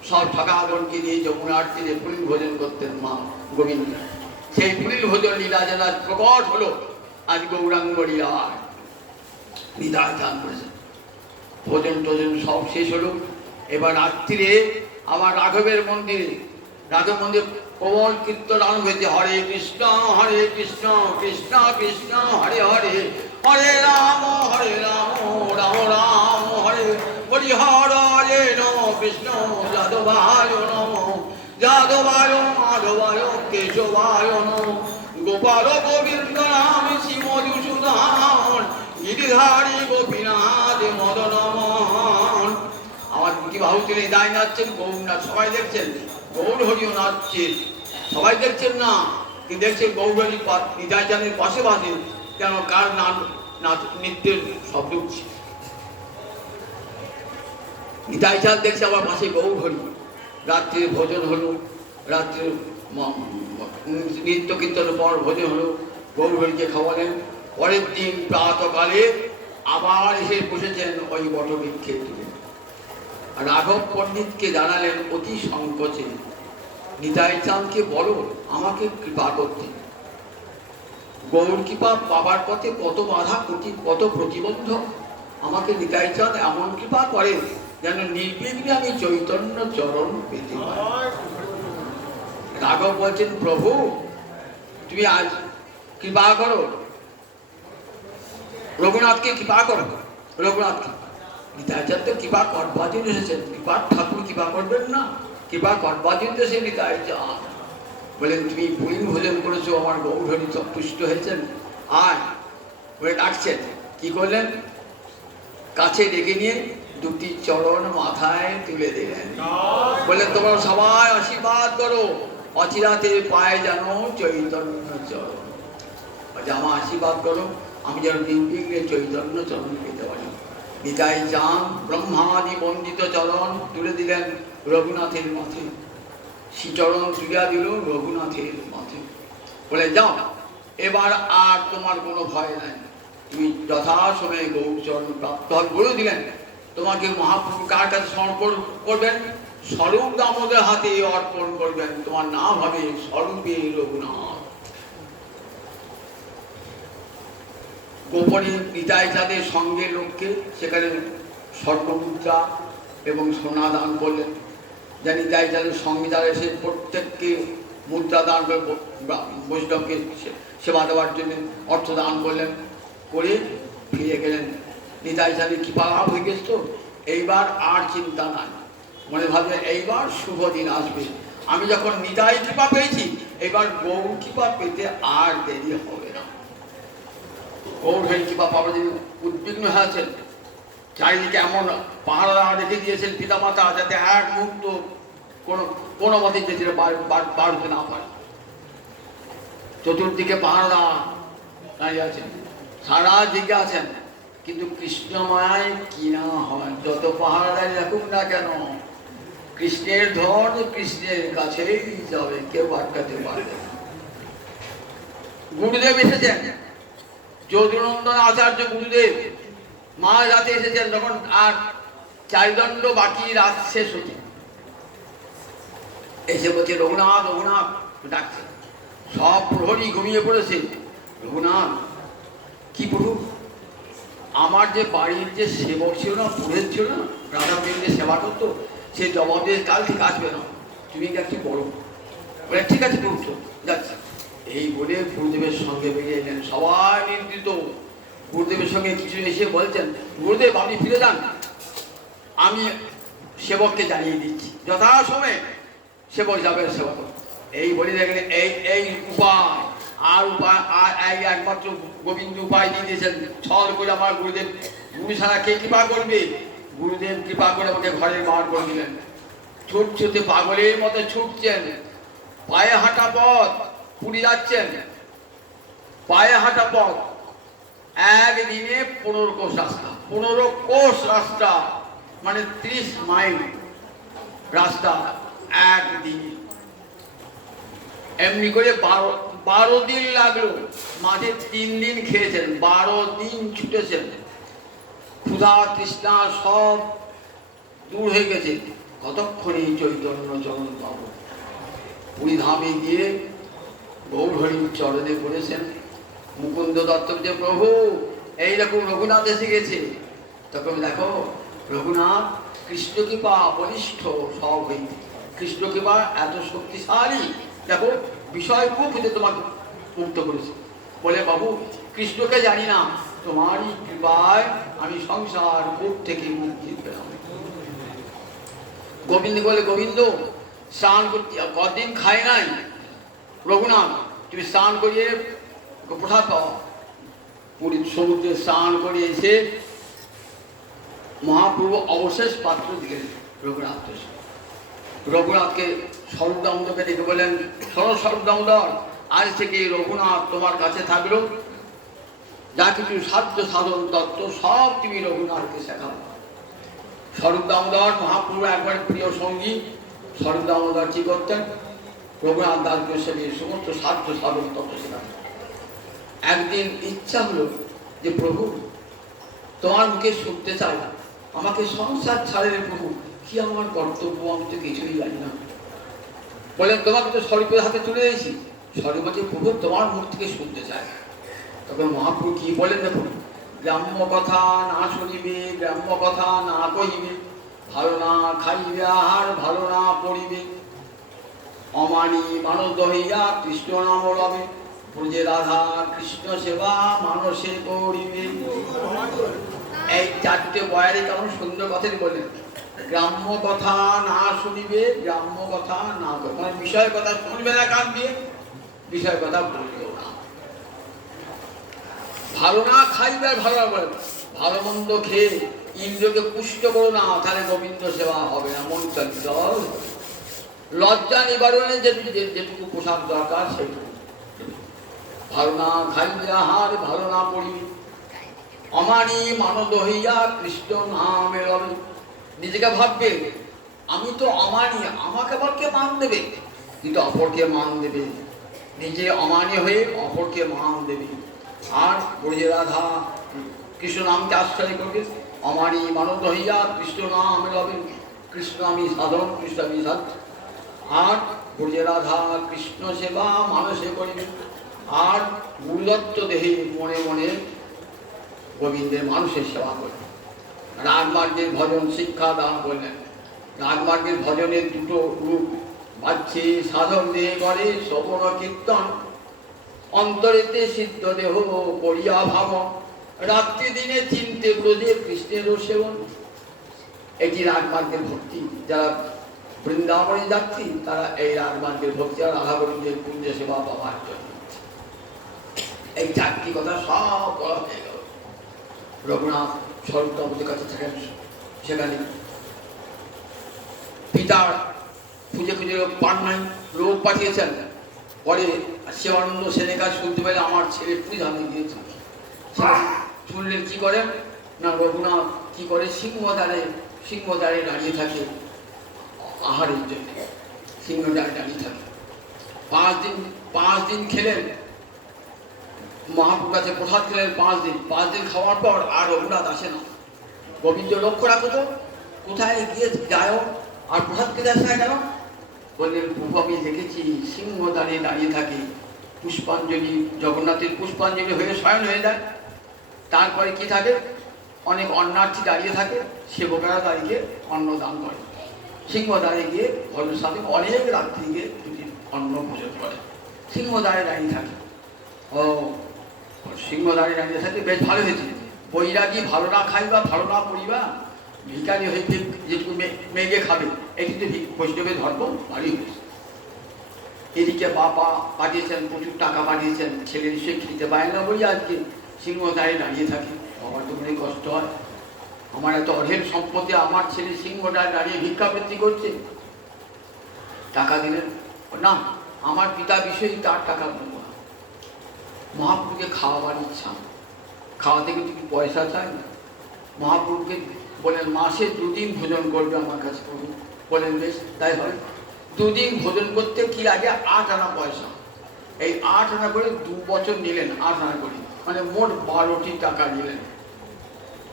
সব ঠাকাগণকে নিয়ে যমুনার তীরে পুলিন ভোজন করতেন মা গোবিন্দ। সেই পুলিন ভোজন লীলা যেন প্রকট হলো আজ গৌরাঙ্গ লীলা। নিতাই চাঁদ করেছেন, ভোজন টোজন সব শেষ হলো। এবার রাত্রিরে আবার রাঘবের মন্দিরে, রাঘব মন্দির প্রবল কীর্তন আরম্ভ হয়েছে। হরে কৃষ্ণ কৃষ্ণ কৃষ্ণ হরে হরে, হরে রাম রাম রাম হরে হরি। হরে নম কৃষ্ণ যাদবায় নম, যাদবায় মাধবায় কেশবায় নম, গোপাল গোবিন্দ নাম শ্রী মধুসূদন গিরিধারী গোপীনাথ মদন মোহন। আমার কি বাহু তুলে দায় নাচছেন গৌর না, সবাই দেখছেন গৌর হরিও নাচছেন, সবাই দেখছেন না কি দেখছেন গৌর হরি নিতাই চাঁদের পাশে বাজে কেন, কার নাম নাচ নৃত্যের শব্দ উঠছে। নিতাই চাঁদ দেখছে আমার পাশে গৌর হরি। রাত্রে ভোজন হলো, রাত্রে নৃত্য কীর্তনের পর ভোজন হলো, গৌর হরিকে খাওয়ালেন। পরের দিন প্রাতকালে আবার এসে বসেছেন ওই বটবৃক্ষের তুলে। রাঘব পণ্ডিতকে জানালেন অতি সংকোচে, নিতাই চাঁদকে বলো আমাকে কৃপা করতে। গৌর কৃপা পাবার পথে কত বাধা, কত প্রতিবন্ধক, আমাকে নিতাই চাঁদ এমন কৃপা করে যেন নির্বিঘ্নে আমি চৈতন্য চরণ পেতে পারি। রাঘব বলছেন, প্রভু তুমি আজ কৃপা করো, রঘুনাথকে কৃপা করো। রঘুনাথকে নিতাই চাঁদ তো কৃপা করবার জন্য এসেছেন, কৃপার ঠাকুর কৃপা করবেন না? কৃপা করবার জন্য এসে নিতাই চাঁদ বলেন, তুমি পুরীন ভোজন করেছো, আমার গৌর হরি তুষ্ট হয়েছেন, আর বলে ডাকছেন। কি করলেন? কাছে ডেকে নিয়ে দুটি চরণ মাথায় তুলে দিলেন, বললেন তোমরা সবাই আশীর্বাদ করো, অচিরাতে পায়ে যেন চৈতন্য চরণ। আমার আশীর্বাদ করো, আমি যেন নির্বিঘ্নে চৈতন্য চরণ পেতে পারি। নিতাই চাঁদ ব্রহ্মাদি বন্দিত চরণ তুলে দিলেন রঘুনাথের মাথে, শ্রীচরণ তুলিয়া দিল রঘুনাথের মাথে। বলে যাও, এবার আর তোমার কোনো ভয় নাই, তুমি যথাসময়ে গৌরচরণ প্রাপ্ত হবে। বলে দিলেন তোমাকে মহাপ্রভু কার কাছে সমর্পণ করবেন? স্বরূপ দামোদর হাতে অর্পণ করবেন, তোমার নাম হবে স্বরূপে রঘুনাথ। গোপনে নিতাই চাঁদের সঙ্গে লোককে সেখানে স্বর্ণমুদ্রা এবং সোনা দান করলেন। জানি নিতাই চাঁদের সঙ্গে যারা এসে প্রত্যেককে মুদ্রা দান করে বৈষ্ণবকে সেবা দেওয়ার জন্য অর্থ দান করলেন, করে ফিরে গেলেন। নিতাই চাঁদের কৃপা লাভ হয়ে গেছে তো এইবার আর চিন্তা নাই, মনে ভাবলেন এইবার শুভ দিন আসবে, আমি যখন নিতাই কৃপা পেয়েছি এবার গৌর কৃপা পেতে আর দেরি হবে না। গৌর হরি কৃপা পাওয়ার জন্য উদ্বিগ্ন হয়েছেন, চারিদিকে এমন পাহারা রেখে দিয়েছেন পিতামাতা যাতে এক মুহূর্ত কোনো মতে যেতে বাড়তে না পারে। চতুর্দিকে পাহারা দাঁড়িয়ে আছেন, সারা দিকে আছেন, কিন্তু কৃষ্ণমায় কি না হয়, যত পাহারাদারি রাখুক না কেন কৃষ্ণের ধন কৃষ্ণের কাছেই যাবে, কেউ আটকাতে পারবে না। গুরুদেব এসেছেন, যদুনন্দন আচার্য গুরুদেব মা রাতে এসেছেন, তখন আর চারিদণ্ড বাকি, রাত শেষ হচ্ছে। এসে বলছে রঘুনাথ রঘুনাথ ডাকছে, সব প্রহরী ঘুমিয়ে পড়েছে। রঘুনাথ কি প্রভু, আমার যে বাড়ির যে সেবক ছিল না, পুরোহিত ছিল না, রাধা যে সেবা করতো, সে জবাব দিয়ে কাল ঠিক আসবে না, তুমি কি একটু বলো? বলে ঠিক আছে প্রভু যাচ্ছে। এই বলে গুরুদেবের সঙ্গে বেরিয়ে এলেন, সবাই নিন্দিত। গুরুদেবের সঙ্গে কিছু এসে বলছেন, গুরুদেব আপনি ফিরে যান, আমি সেবককে জানিয়ে দিচ্ছি, যথাসময়ে সেবক যাবে সেবা করো। এই বলে দেখলেন এই উপায়, আর উপায় আর এই একমাত্র গোবিন্দ উপায় দিয়ে দিয়েছেন, ছল করে আমার গুরুদেব, গুরু ছাড়া কে কৃপা করবে? গুরুদেব কৃপা করে আমাকে ঘরে বার করে দিলেন। ছুটছুটে পাগলের মতো ছুটছেন, পায়ে হাঁটা পথ, পুরী যাচ্ছেন, পায়ে হাঁটা পথ, একদিনে 15 কোষ রাস্তা, 15 কোষ রাস্তা মানে 30 মাইল রাস্তা একদিনে। এমনি করে 12 দিন লাগলো, মাঝে 3 দিন খেয়েছেন, 12 দিন ছুটেছেন। ক্ষুধা তৃষ্ণা সব দূর হয়ে গেছে, কতক্ষণে চৈতন্য চরণ পাবো। পুরী ধামে গিয়ে গৌর হরির চরণে পড়েছেন। মুকুন্দ দত্ত যে প্রভু এইরকম রঘুনাথ এসে গেছে, তখন দেখো রঘুনাথ কৃষ্ণ কৃপা বলিষ্ঠ সব হই, কৃষ্ণ কৃপা এত শক্তিশালী, দেখো বিষয় খুব হতে তোমাকে মুক্ত করেছে। বলে বাবু কৃষ্ণকে জানি না, তোমারই কৃপায় আমি সংসার কূপ থেকে মুক্তি পেলাম। গোবিন্দ বলে গোবিন্দ স্নান করতে কদিন খায় নাই, রঘুনাথ তুমি স্নান করিয়ে প্রসাদ পাও। পুরী সমুদ্রে স্নান করে এসে মহাপ্রভু অবশেষ পাত্র দিলেন রঘুনাথকে। রঘুনাথকে স্বরূপ দামোদরকে ডেকে বলেন, স্বরূপ দামোদর, আজ থেকে রঘুনাথ তোমার কাছে থাকলো, যা কিছু সাধ্য সাধন তত্ত্ব সব তুমি রঘুনাথকে শেখাবো। স্বরূপ দামোদর মহাপ্রভু একবার প্রিয় সঙ্গী। স্বরূপ দামোদর কি করতেন? রঘুনাথ দাসকে সেদিন সমস্ত সাধ্য সাধন তত্ত্ব শেখাতেন। একদিন ইচ্ছা হলো যে প্রভু তোমার মুখে শুনতে চাই না, আমাকে সংসার ছাড়ে রে প্রভু, কি আমার কর্তব্য, আমি তো কিছুই জানি না। বলেন তোমাকে তো স্বরূপের হাতে তুলে দিয়েছি। স্বরূপ বলছে প্রভু তোমার মুখ থেকে শুনতে চাই। তবে মহাপ্রভু কি বলেন দেখুন, গ্রাম্য কথা না শুনিবে, গ্রাম্য কথা না কহিবে, ভালো না খাইবে আহার, ভালো না পড়িবে, অমানি মানস হইয়া কৃষ্ণ নাম রবে, ব্রজে রাধা কৃষ্ণ সেবা মানসে করিবে। এই চারটে বয়ারে কেমন সুন্দর কথাই বললেন। গ্রাম্য কথা না শুনিবে, গ্রাম্য কথা না করবে, মানে বিষয় কথা শুনবে না কান দিয়ে, বিষয় কথা বলবেও না। ভালো না খাইবে, ভালো বলে ভালো মন্দ খেয়ে ইন্দ্রকে পুষ্ট করো না, তাহলে গোবিন্দ সেবা হবে না, মন চঞ্চল। লজ্জা নিবারণে যেটুকু পোশাক দরকার সেটুকু। ভালো না খাইবে আহার, ভালো না পড়িবে, অমানি মানদ হইয়া কৃষ্ণ নামে রবে। নিজেকে ভাববে আমি তো অমানি, আমাকে আবার কে মান দেবে, কিন্তু অপরকে মান দেবে। নিজে অমানি হয়ে অপরকে মান দেবে। আর ব্রজে রাধা কৃষ্ণ নামকে আশ্রয় করবে। অমানি মানদ হইয়া কৃষ্ণ নামে রবে, কৃষ্ণ আমি সাধন, কৃষ্ণ আমি সাধ। আর ব্রজে রাধা কৃষ্ণ সেবা মানুষে করিবে। আর গুরুদত্ত দেহে মনে মনে গোবিন্দের মানুষের সেবা করবে। রাগমার্গের ভজন শিক্ষা দান করলেন। রাগমার্গের ভজনের দুটো রূপ, বাহ্যে সাধক দেহে করে শ্রবণ কীর্তন, অন্তরেতে সিদ্ধ দেহ করিয়া ভাবন, রাত্রি দিনে চিনতে ব্রজে কৃষ্ণেরও সেবন। এটি রাগমার্গের ভক্তি। যারা বৃন্দাবনে যাত্রী তারা এই রাগমার্গের ভক্তি আর রাধা গোবিন্দের পুণ্য সেবা পাওয়ার জন্য। এই চারটি কথা সব বলা হয়ে গেল। রঘুনাথ স্বরূপ দামোদরের কাছে থাকেন। সেখানে পিতার খুঁজে খুঁজে পান নাই, লোক পাঠিয়েছেন। পরে শিবানন্দ সেনের কাছে শুনতে পেলে আমার ছেলে পূজানে গিয়েছে। শুনলেন কি করেন না, রঘুনাথ কি করে সিংহদ্বারে দাঁড়িয়ে থাকে আহারের জন্য, সিংহদ্বারে দাঁড়িয়ে থাকে। 5 দিন খেলেন, মহাপ্রভুর কাছে প্রসাদ খেলেন 5 দিন খাওয়ার পর আর রঘুনাথ আসে না। গোবিন্দ লক্ষ্য রাখো তো কোথায় গিয়ে যায় আর প্রসাদ খেতে আসে না কেন? বললেন প্রভু আমি দেখেছি সিংহদ্বারে দাঁড়িয়ে থাকে, পুষ্পাঞ্জলি, জগন্নাথের পুষ্পাঞ্জলি হয়ে শয়ন হয়ে যায়। তারপরে কি থাকে, অনেক অন্নার্থী দাঁড়িয়ে থাকে, সেবকেরা দাঁড়িয়ে অন্ন দান করে। সিংহদ্বারে গিয়ে ভজনের সাথে অনেক রাত্রি গিয়ে দুটি অন্ন ভোজন করে, সিংহদ্বারে দাঁড়িয়ে থাকে। ও সিংহদ্বারে দাঁড়িয়ে থাকে, বেশ ভালো হয়েছে। বৈরাগী ভালো না খাইবা, ভালো না পড়িবা, ভিকারি হইতে যেটুকু মেঘে খাবে, এটি তো বৈষ্ণবের ধর্ম ভারী হয়েছে। এদিকে বাবা পাঠিয়েছেন, প্রচুর টাকা পাঠিয়েছেন, ছেলে নিশ্চয়ই খেতে পায় না বলি আজকে সিংহদ্বারে দাঁড়িয়ে থাকে। বাবার তো মনে কষ্ট হয়, আমার এত অঢেল সম্পত্তি, আমার ছেলে সিংহদ্বারে দাঁড়িয়ে ভিক্ষাবৃত্তি করছে। টাকা দিলেন না, আমার পিতা বিষয়ে তার টাকা দেবো না। মহাপ্রভুকে খাওয়াবার ইচ্ছা, খাওয়াতে কিন্তু পয়সা চাই না। মহাপ্রভুকে বলেন মাসে 2 দিন ভোজন করবে আমার কাছে প্রভু। বলেন বেশ তাই হয়। 2 দিন ভোজন করতে কি লাগে, 8 আনা পয়সা। এই 8 আনা করে 2 বছর নিলেন, 8 আনা করে, মানে মোট 12টি টাকা নিলেন।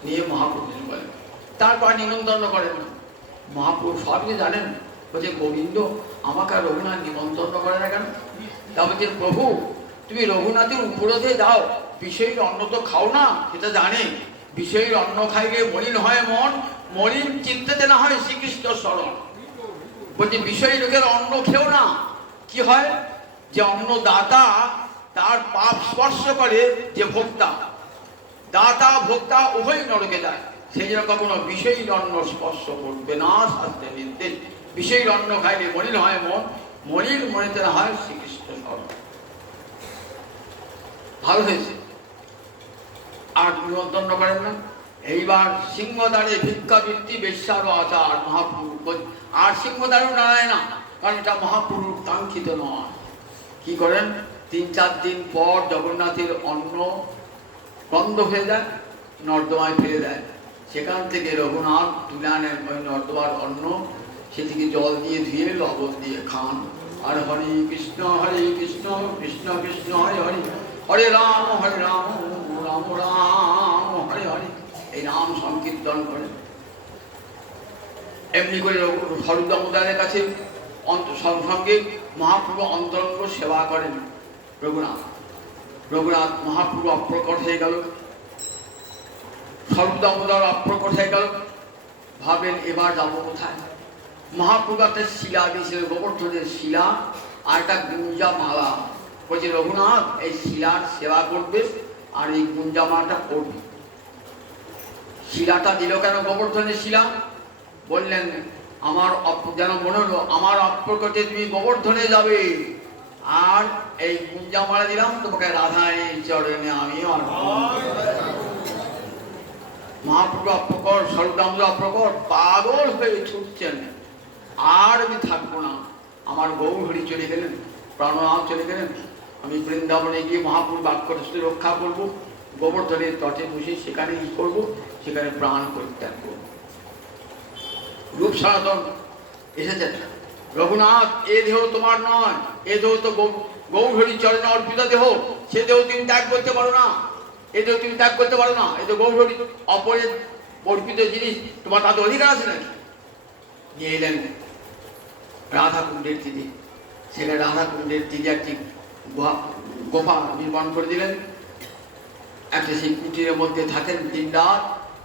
নিয়ে মহাপ্রভু বলেন, তারপর নিমন্ত্রণ করেন না। মহাপ্রভু সবই জানেন, বলছে গোবিন্দ আমাকে আর রঘুনাথ নিমন্ত্রণ করে না কেন? তা বলছে প্রভু তুমি রঘুনাথের উপরোধে যাও, বিষয়ের অন্ন তো খাও না, সেটা জানে। বিষয়ের অন্ন খাইলে মলিন হয় মন, মলিন চিন্তাতে না হয় শ্রীকৃষ্ণ স্মরণ। বলছে বিষয়ী লোকের অন্ন খেও না, কি হয় যে অন্নদাতা তার পাপ স্পর্শ করে যে ভোক্তা, দাতা ভোক্তা উভয় নরকে যায়। সেই জন্য কখনো বিষয়ী অন্ন স্পর্শ করবে না, শাস্ত্রের নির্দেশ। বিষয়ী অন্ন খাইলে মলিন হয় মন, মলিন মনেতে না হয় শ্রীকৃষ্ণ স্মরণ। ভালো হয়েছে। আর নিমন্ত্রণ করেন না। এইবার সিংহদ্বারে ভিক্ষাবৃত্তি বেশ্যারও আচার মহাপ্রভু, আর সিংহদ্বারেও দাঁড়ায় না, কারণ এটা মহাপ্রভুর কাঙ্ক্ষিত নয়। কি করেন, 3-4 দিন পর জগন্নাথের অন্ন বন্ধ হয়ে যায়, নর্দমায় ফেলে দেয়। সেখান থেকে রঘুনাথ তুলে আনেন ওই নর্দমার অন্ন, সেদিকে জল দিয়ে ধুয়ে লবণ দিয়ে খান। আর হরে কৃষ্ণ কৃষ্ণ কৃষ্ণ হরে হরে, হরে রাম রাম রাম হরে হরে, এই নাম সংকীর্তন করেন। এমনি করে হরদামোদারের কাছে সঙ্গে মহাপ্রভু অন্তরঙ্গ সেবা করেন। রঘুনাথ মহাপ্রভু অপ্রকট হয়ে গেল, সর্বদামোদর অপ্রকট হয়ে গেল। ভাবেন এবার যাবো কোথায়? মহাপ্রভু একটা শিলা দিয়েছিল, গোবর্ধনের শিলা আর একটা গুঞ্জা মালা। বলছে রঘুনাথ এই শিলার সেবা করবে আর এই গুঞ্জা মালাটা করবে। শিলাটা দিল কেন? গোবর্ধনের শিলা। বললেন আমার যেন মনে হলো আমার অপ্রকটে তুমি গোবর্ধনে যাবে, আর এই গুঞ্জা মালা দিলাম তোমাকে রাধারানীর চরণে আমি মহাপ্রভু অপ্রকট, সর্বদামোদর অপ্রকট পাগল হয়ে ছুটছেন। আর আমি থাকবো না, আমার গৌরহরি চলে গেলেন, প্রাণনাথ চলে গেলেন, আমি বৃন্দাবনে গিয়ে মহাপ্রভু বাক্যরস্থ রক্ষা করব, গোবর্ধনের তটে বসে সেখানে কি করবো, সেখানে প্রাণ পরিত্যাগ করব। রূপ সনাতন এসেছেন। রঘুনাথ এ দেহ তোমার নয়, এ দেহ তো গৌরহরির চরণে অর্পিত দেহ, সে দেহ তুমি ত্যাগ করতে পারো না, এ দেহ তুমি ত্যাগ করতে পারো না, এ তো গৌরহরি অপরের অর্পিত জিনিস, তোমার তাতে অধিকার আছে নাকি? নিয়ে এলেন রাধাকুণ্ডের তীরে। সেখানে রাধাকুণ্ডের তীরে একটি গোফা নির্মাণ করে দিলেন। একটা সেই কুটিরের মধ্যে থাকেন দিন রাত,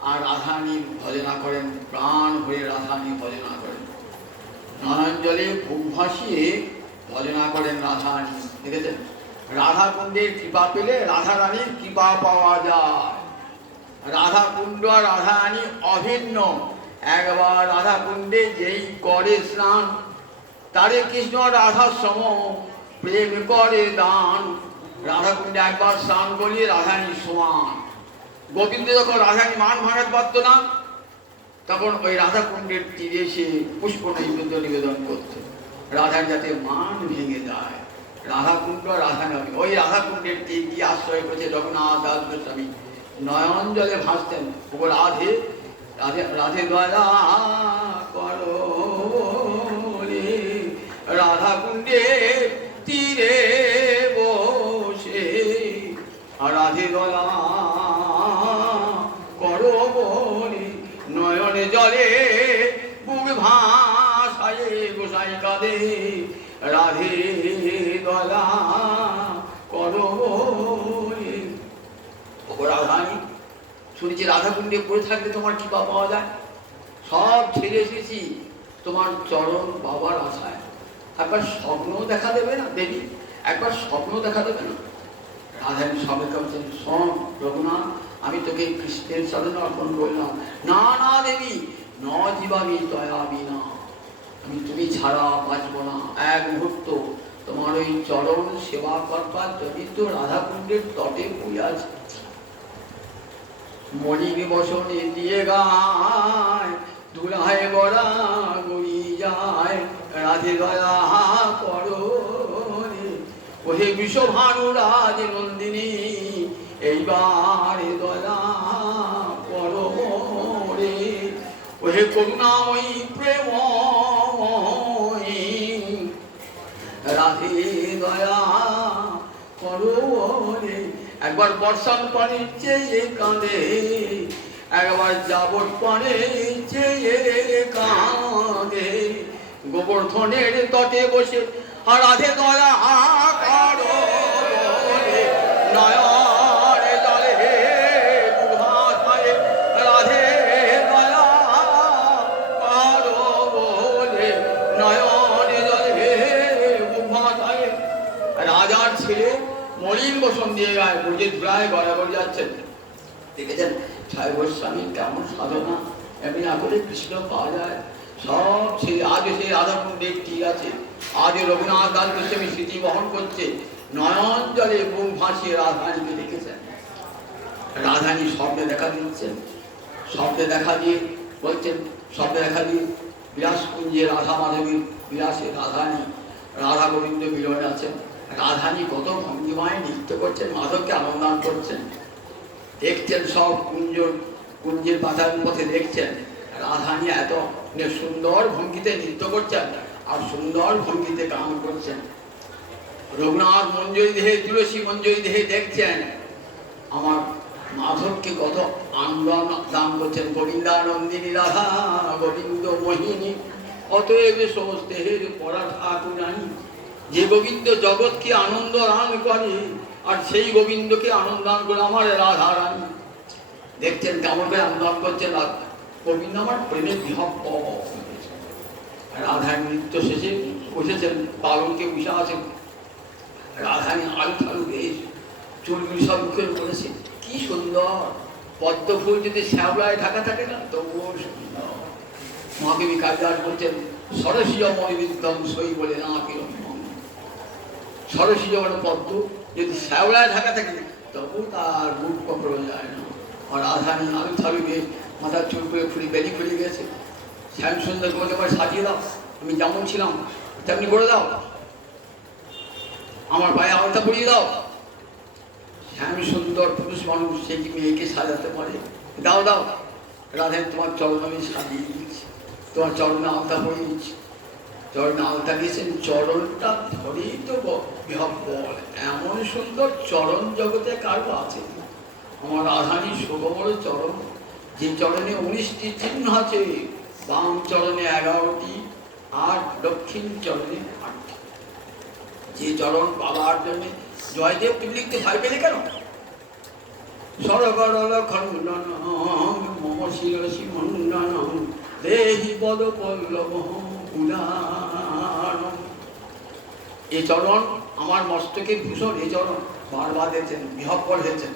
আর রাধারানীর ভজনা করেন, প্রাণ হয়ে রাধারানীর ভজনা করেন, নয়ন জলে বুক ভাসিয়ে ভজনা করেন রাধারানী। দেখেছেন, রাধাকুণ্ডের কৃপা পেলে রাধারানীর কৃপা পাওয়া যায়। রাধাকুণ্ড আর রাধারানী অভিন্ন। একবার রাধাকুণ্ডে যেই করে স্নান, তারে কৃষ্ণ রাধার সম প্রেম করে দান। রাধাকুণ্ডে একবার স্নান করলে রাধারানী সমান। গোবিন্দ যখন রাধারানী মান ভাঙাতে পারত না, তখন ওই রাধাকুণ্ডের তীরে এসে পুষ্প নৈবেদ্য নিবেদন করত, রাধার যাতে মান ভেঙে যায়। রাধাকুণ্ড রাধারানী ওই রাধাকুণ্ডের তীর কি আশ্রয় করেছে রঘুনাথ দাস গোস্বামী, নয়ন জলে ভাসতেন। ও রাধে রাধে রাধে দয়া করো রে, রাধাকুণ্ডে তীরে বসে রাধে দয়া করো বলে, নয়নে জলে বুক ভাসায় গোসাই কাঁদে, রাধে দয়া করো বলে। ও রাধারানী, শুনেছি রাধাকুণ্ডে পড়ে থাকলে তোমার কৃপা পাওয়া যায়। সব ছেড়ে এসেছি তোমার চরণ বাবার আশায়। একবার স্বপ্ন দেখা দেবে না দেবী? একবার স্বপ্ন দেখা দেবে না? রাধারানী সবে বলছেন, শোন রঘুনাথ, আমি তোকে কৃষ্ণের চরণে অর্পণ করলাম। না না দেবী, ন জীবামি দয়াবি না, আমি তুমি ছাড়া বাঁচব না এক মুহূর্ত। তোমার ওই চরণ সেবা করবার যদি তো রাধাকুণ্ডের তটে পড়িয়াছে। মণিকে বসনে দিয়ে গায়, দুলায় বড়া গড়ি যায়, রাধে দয়া করো রে। ওহে বিশ্বভানু রাজ নন্দিনী, এইবারে দয়া করো রে। ওহে করুণাময়ী প্রেমময়ী, রাধে দয়া করো রে। একবার বর্ষার পানি চেয়ে কাঁদে, একবার যাবর পানে চেয়ে কাঁদে, গোবর্ধনের তটে বসে রাধে দয়া করো রে। নয়ন জলে বুক ভাসায়, রাধে দয়া করো বলে, নয়ন জলে বুক ভাসায়। রাজার ছেলে মলিন বসন দিয়ে গায়ে বুঝে ধুলায় গড়াগড়ি যাচ্ছেন। দেখেছেন ছয় গোস্বামী কেমন সাধনা, এমনি আসলে কৃষ্ণ পাওয়া যায়। সব ছেলে আজও সেই রাধাকুণ্ডের তীর আছে, আজও রঘুনাথ দাস গোস্বামী স্মৃতি বহন করছে। নয়ন জলে মুখ ভাসিয়ে রাধারানীকে দেখেছেন। রাধারানী স্বপ্নে দেখা দিচ্ছেন, স্বপ্নে দেখা দিয়ে বলছেন, স্বপ্নে দেখা দিয়ে বিলাস কুঞ্জে রাধা মাধবী বিলাসে রাধারানী রাধা গোবিন্দ মিলনে আছেন। রাধারানী কত ভঙ্গিমায় নৃত্য করছেন, মাধবকে আনন্দান করছেন। দেখছেন সব কুঞ্জের পাতার পথে দেখছেন রাধারানী এত সুন্দর ভঙ্গিতে নৃত্য করছেন আর সুন্দর ভঙ্গিতে গান করছেন। রঘুনাথ মঞ্জরি দেহে, তুলসী মঞ্জরি দেহে দেখছেন আমার মাধবকে কত আনন্দ দান করছেন। গোবিন্দানন্দিনী রাধা গোবিন্দ মোহিনী অতএব সমস্ত হের পরা ঠাকুর জানি। যে গোবিন্দ জগৎকে আনন্দ দান করে আর সেই গোবিন্দকে আনন্দ দান করে আমার রাধা রানী। দেখছেন কেমন করে আনন্দ করছেন গোবিন্দ আমার প্রেমের বিহব্ব। রাধার নৃত্য শেষে বসেছেন, পালনকে বসে আছেন। রাধারানী আলু ঠালু বেশ, চুলগুলি সব মুখে পড়েছে, কি সুন্দর। পদ্ম ফুল যদি শ্যাবলায় ঢাকা থাকে না তবুও সুন্দর। মহাকবি কালিদাস বলছেন সরসীয় মনোবিদ্যম সই বলে না কিরম। সরসীয় মানে পদ্ম যদি শ্যাবলায় ঢাকা থাকে তবু তার মুখ পকড়া যায় না। আর রাধারানী আলু ঠালু বেশ, মাথার চুল করে ফুলি বেলি ফুলে গেছে। শ্যাম সুন্দর করে আমার সাজিয়ে দাও, আমি যেমন ছিলাম তেমনি করে দাও, আমার পায়ে আলতা পরিয়ে দাও। শ্যাম সুন্দর পুরুষ মানুষ সে কি মেয়েকে সাজাতে পারে? দাও দাও। রাধে তোমার চরণ আমি সাজিয়ে দিচ্ছি, তোমার চরণে আলতা পরিয়ে দিচ্ছি। চরণে আলতা দিয়েছেন, চরণটা ধরেই তো বিহব্বল। এমন সুন্দর চরণ জগতে কারো আছে? আমার রাধারানীর সুগমর চরণ, যে চরণে 19টি চিহ্ন আছে, বাম চরণে 11টি আর দক্ষিণ চরণে 8টি। যে চরণ পাওয়ার জন্য জয়দেব তুমি লিখতে ভয় পেলে কেন? সরগরল খণ্ডন মম শিরসি মণ্ডন দেহি পদ পল্লব পুরাণ। এই চরণ আমার মস্তকের ভূষণ, এই চরণ বারবার দেখছেন, বিহব্বল হয়েছেন।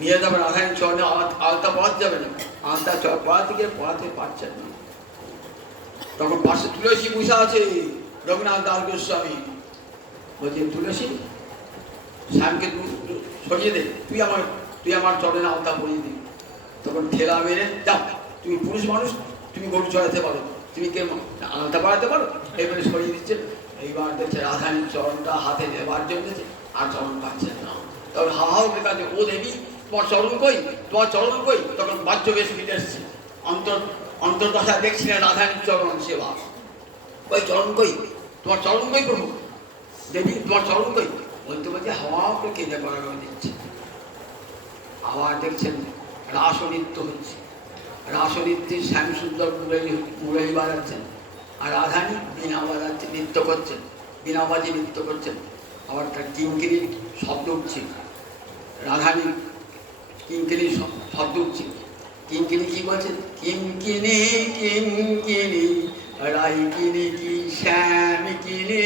নিয়ে যাবেন রাধারানীর চরণে আলতা পড়াতে যাবে না, আলতা পড়াতে গিয়ে পড়াতে পারছেন না। তখন পাশে তুলসী বসে আছে, রঘুনাথ দাস গোস্বামী বলছে তুলসী শ্যামকে সরিয়ে দে, তুই আমার চরণে আলতা পরিয়ে দিবি। তখন ঠেলা মেরে যাও, তুমি পুরুষ মানুষ, তুমি গরু চড়াতে পারো, তুমি কে আলতা পাড়াতে পারো, এবারে সরিয়ে দিচ্ছে। এইবার দেখছে রাধারানীর চরণটা হাতে নেবার জন্য আর চরণ পাচ্ছেন না। তখন হাওয়া কাছে ও দেবী তোমার চরণ কই, তোমার চরণ কই। তখন বাহ্য বেশ ফিরে এসছে, অন্তর্দশা দেখছি না রাধারানীর চরণ সেবা। ওই চরণ কই, তোমার চরণ কই প্রভু, দেবী তোমার চরণ কই। বলতে বলছে হাওয়া করে কেঁদে করা দিচ্ছে। আবার দেখছেন রাসনৃত্য হচ্ছে, রাসনৃত্যে শ্যাম সুন্দর মুরলী বাজাচ্ছেন আর রাধারানী বীণা বাজাচ্ছে, নৃত্য করছেন, বীণা বাজিয়ে নৃত্য করছেন। আবার তার কিঙ্কিরির শব্দ উঠছে, রাধারানী কিঙ্কিরির শব্দ উঠছে। কিঙ্কিনি কি বলছেন? কিঙ্কিনি কিঙ্কিনি রাই কিনি কি শ্যাম কিনি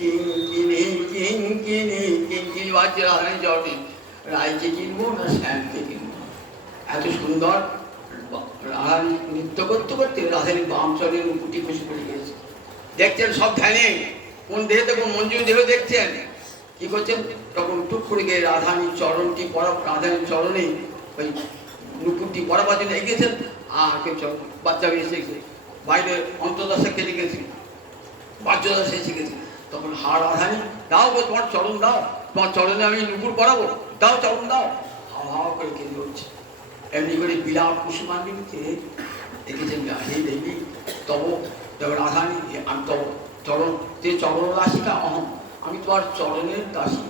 কিঙ্কিনি কিঙ্কিনি। কিঙ্কিনি বাজছে রাধারানী চরণে, রায়কে কিনবো না শ্যামকে কিনবো। এত সুন্দর রাধারানী নৃত্য করতে করতে রাধারানী বাম চরণের মুকুটি খুশি পড়ে গেছে। দেখছেন সব ধ্যানে, কোন দেহে কোন মঞ্জুরি দেহ দেখছেন, কি করছেন? তখন টুক করে গিয়ে রাধারানীর চরণটি পরা, রাধারানীর চরণে ওই নুপুরটি পরাবার জন্য এগিয়েছেন। আর কেউ বাচ্চা এসে গেছে, বাইরে অন্তর্দশা কেটে গেছে, বাচ্চাদশা এসে গেছে। তখন হা রাধারানী দাও গো, তোমার চরণ দাও, তোমার চরণে আমি নুপুর পরাবো, দাও চরণ দাও। হাওয়া হাওয়া করে কেঁদে উঠছে। এমনি করে বিরাট কুসুমাঞ্জলিতে দেখেছেন হে দেবী তব রাধারানী, আমি তব চরণ, যে চরণ রাশিটা অহম, আমি তোমার চরণের দাসী।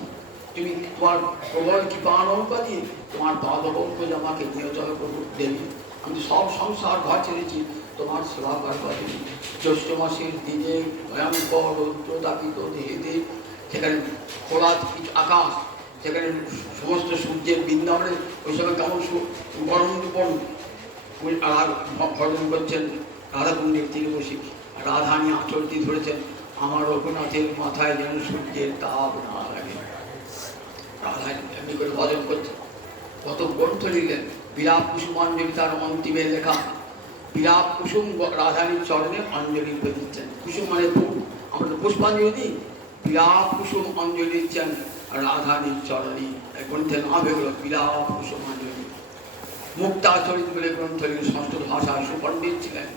তুমি তোমার প্রবল কৃপানৌকা দিয়ে তোমার পাদপঙ্ক আমাকে নিয়ে চল প্রভু দেবী। আমি সব সংসার ঘর ছেড়েছি তোমার সেবা করবার জন্য। জ্যৈষ্ঠ মাসের দিনে ভয়ঙ্কর রৌদ্রতাপিত দেহেতে, সেখানে খোলা আকাশ, সেখানে সমস্ত সূর্যের বৃন্দাবনে ওই সময় কেমন গরম ভজন করছেন রাধাকুণ্ডের তীরে বসে। রাধারানী আঁচলটি ধরেছেন, আমার রঘুনাথের মাথায় যেন সূর্যের তাপ না লাগে। রাধারানী এমনি করে ভজন করছেন। কত গ্রন্থ লিখলেন, বিরাট কুসুমাঞ্জলি তার অন্তিমে লেখা। বিরাট কুসুম রাধারানীর চরণে অঞ্জলি করে দিচ্ছেন। কুসুম মানে ফুল, আমরা তো পুষ্পাঞ্জলি দিই, বিলাপ কুসুম অঞ্জলি দিচ্ছেন রাধানীর চরণী। গ্রন্থের নাম হলো বিলাপ কুসুম অঞ্জলি। মুক্তাচরিত বলে গ্রন্থ সংস্কৃত ভাষায় সুপণ্ডিত ছিলেন,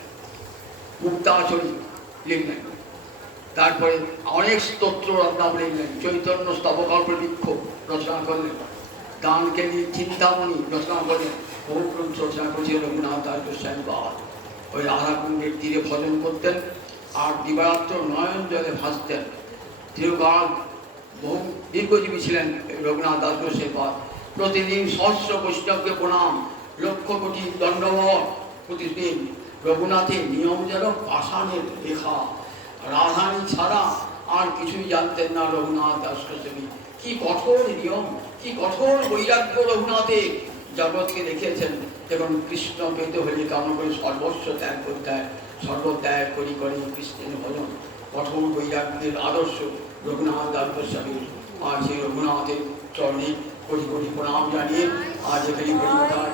মুক্তাচরিত লিখলেন। তারপরে অনেক স্তোত্র রত্নাবলী লিখলেন, চৈতন্য স্তবকল্প বৃক্ষ রচনা করলেন, গানকে নিয়ে চিন্তামণি রচনা করলেন, বহু গ্রন্থ রচনা করেছিলেন রঘুনাথ দাস গোস্বামী বাবা। ওই রাধাকুণ্ডের তীরে ভজন করতেন আর দিবারাত্র নয়ন জলে ভাসতেন। চিরকাল বহু দীর্ঘজীবী ছিলেন রঘুনাথ দাস গোস্বামী বাবা। প্রতিদিন সহস্র বৈষ্ণবকে প্রণাম, লক্ষ কোটি দণ্ডবত। প্রতিদিন রঘুনাথের নিয়ম যেন পাষাণের লেখা। রাধানী ছাড়া আর কিছুই জানতেন না রঘুনাথ দাস গোস্বামী। কি কঠোর নিয়ম, কি কঠোর বৈরাগ্য রঘুনাথের। জগৎকে দেখিয়েছেন, দেখুন কৃষ্ণ পেতে হলে কেমন করে সর্বস্ব ত্যাগ করতে হয়, সর্বত্যাগ করি করে কৃষ্ণের ভজন। কঠোর বৈরাগ্যের আদর্শ রঘুনাথ দাস গোস্বামী। আর সেই রঘুনাথের চরণে কোটি কোটি প্রণাম জানিয়ে আজ এখানে হরিকথার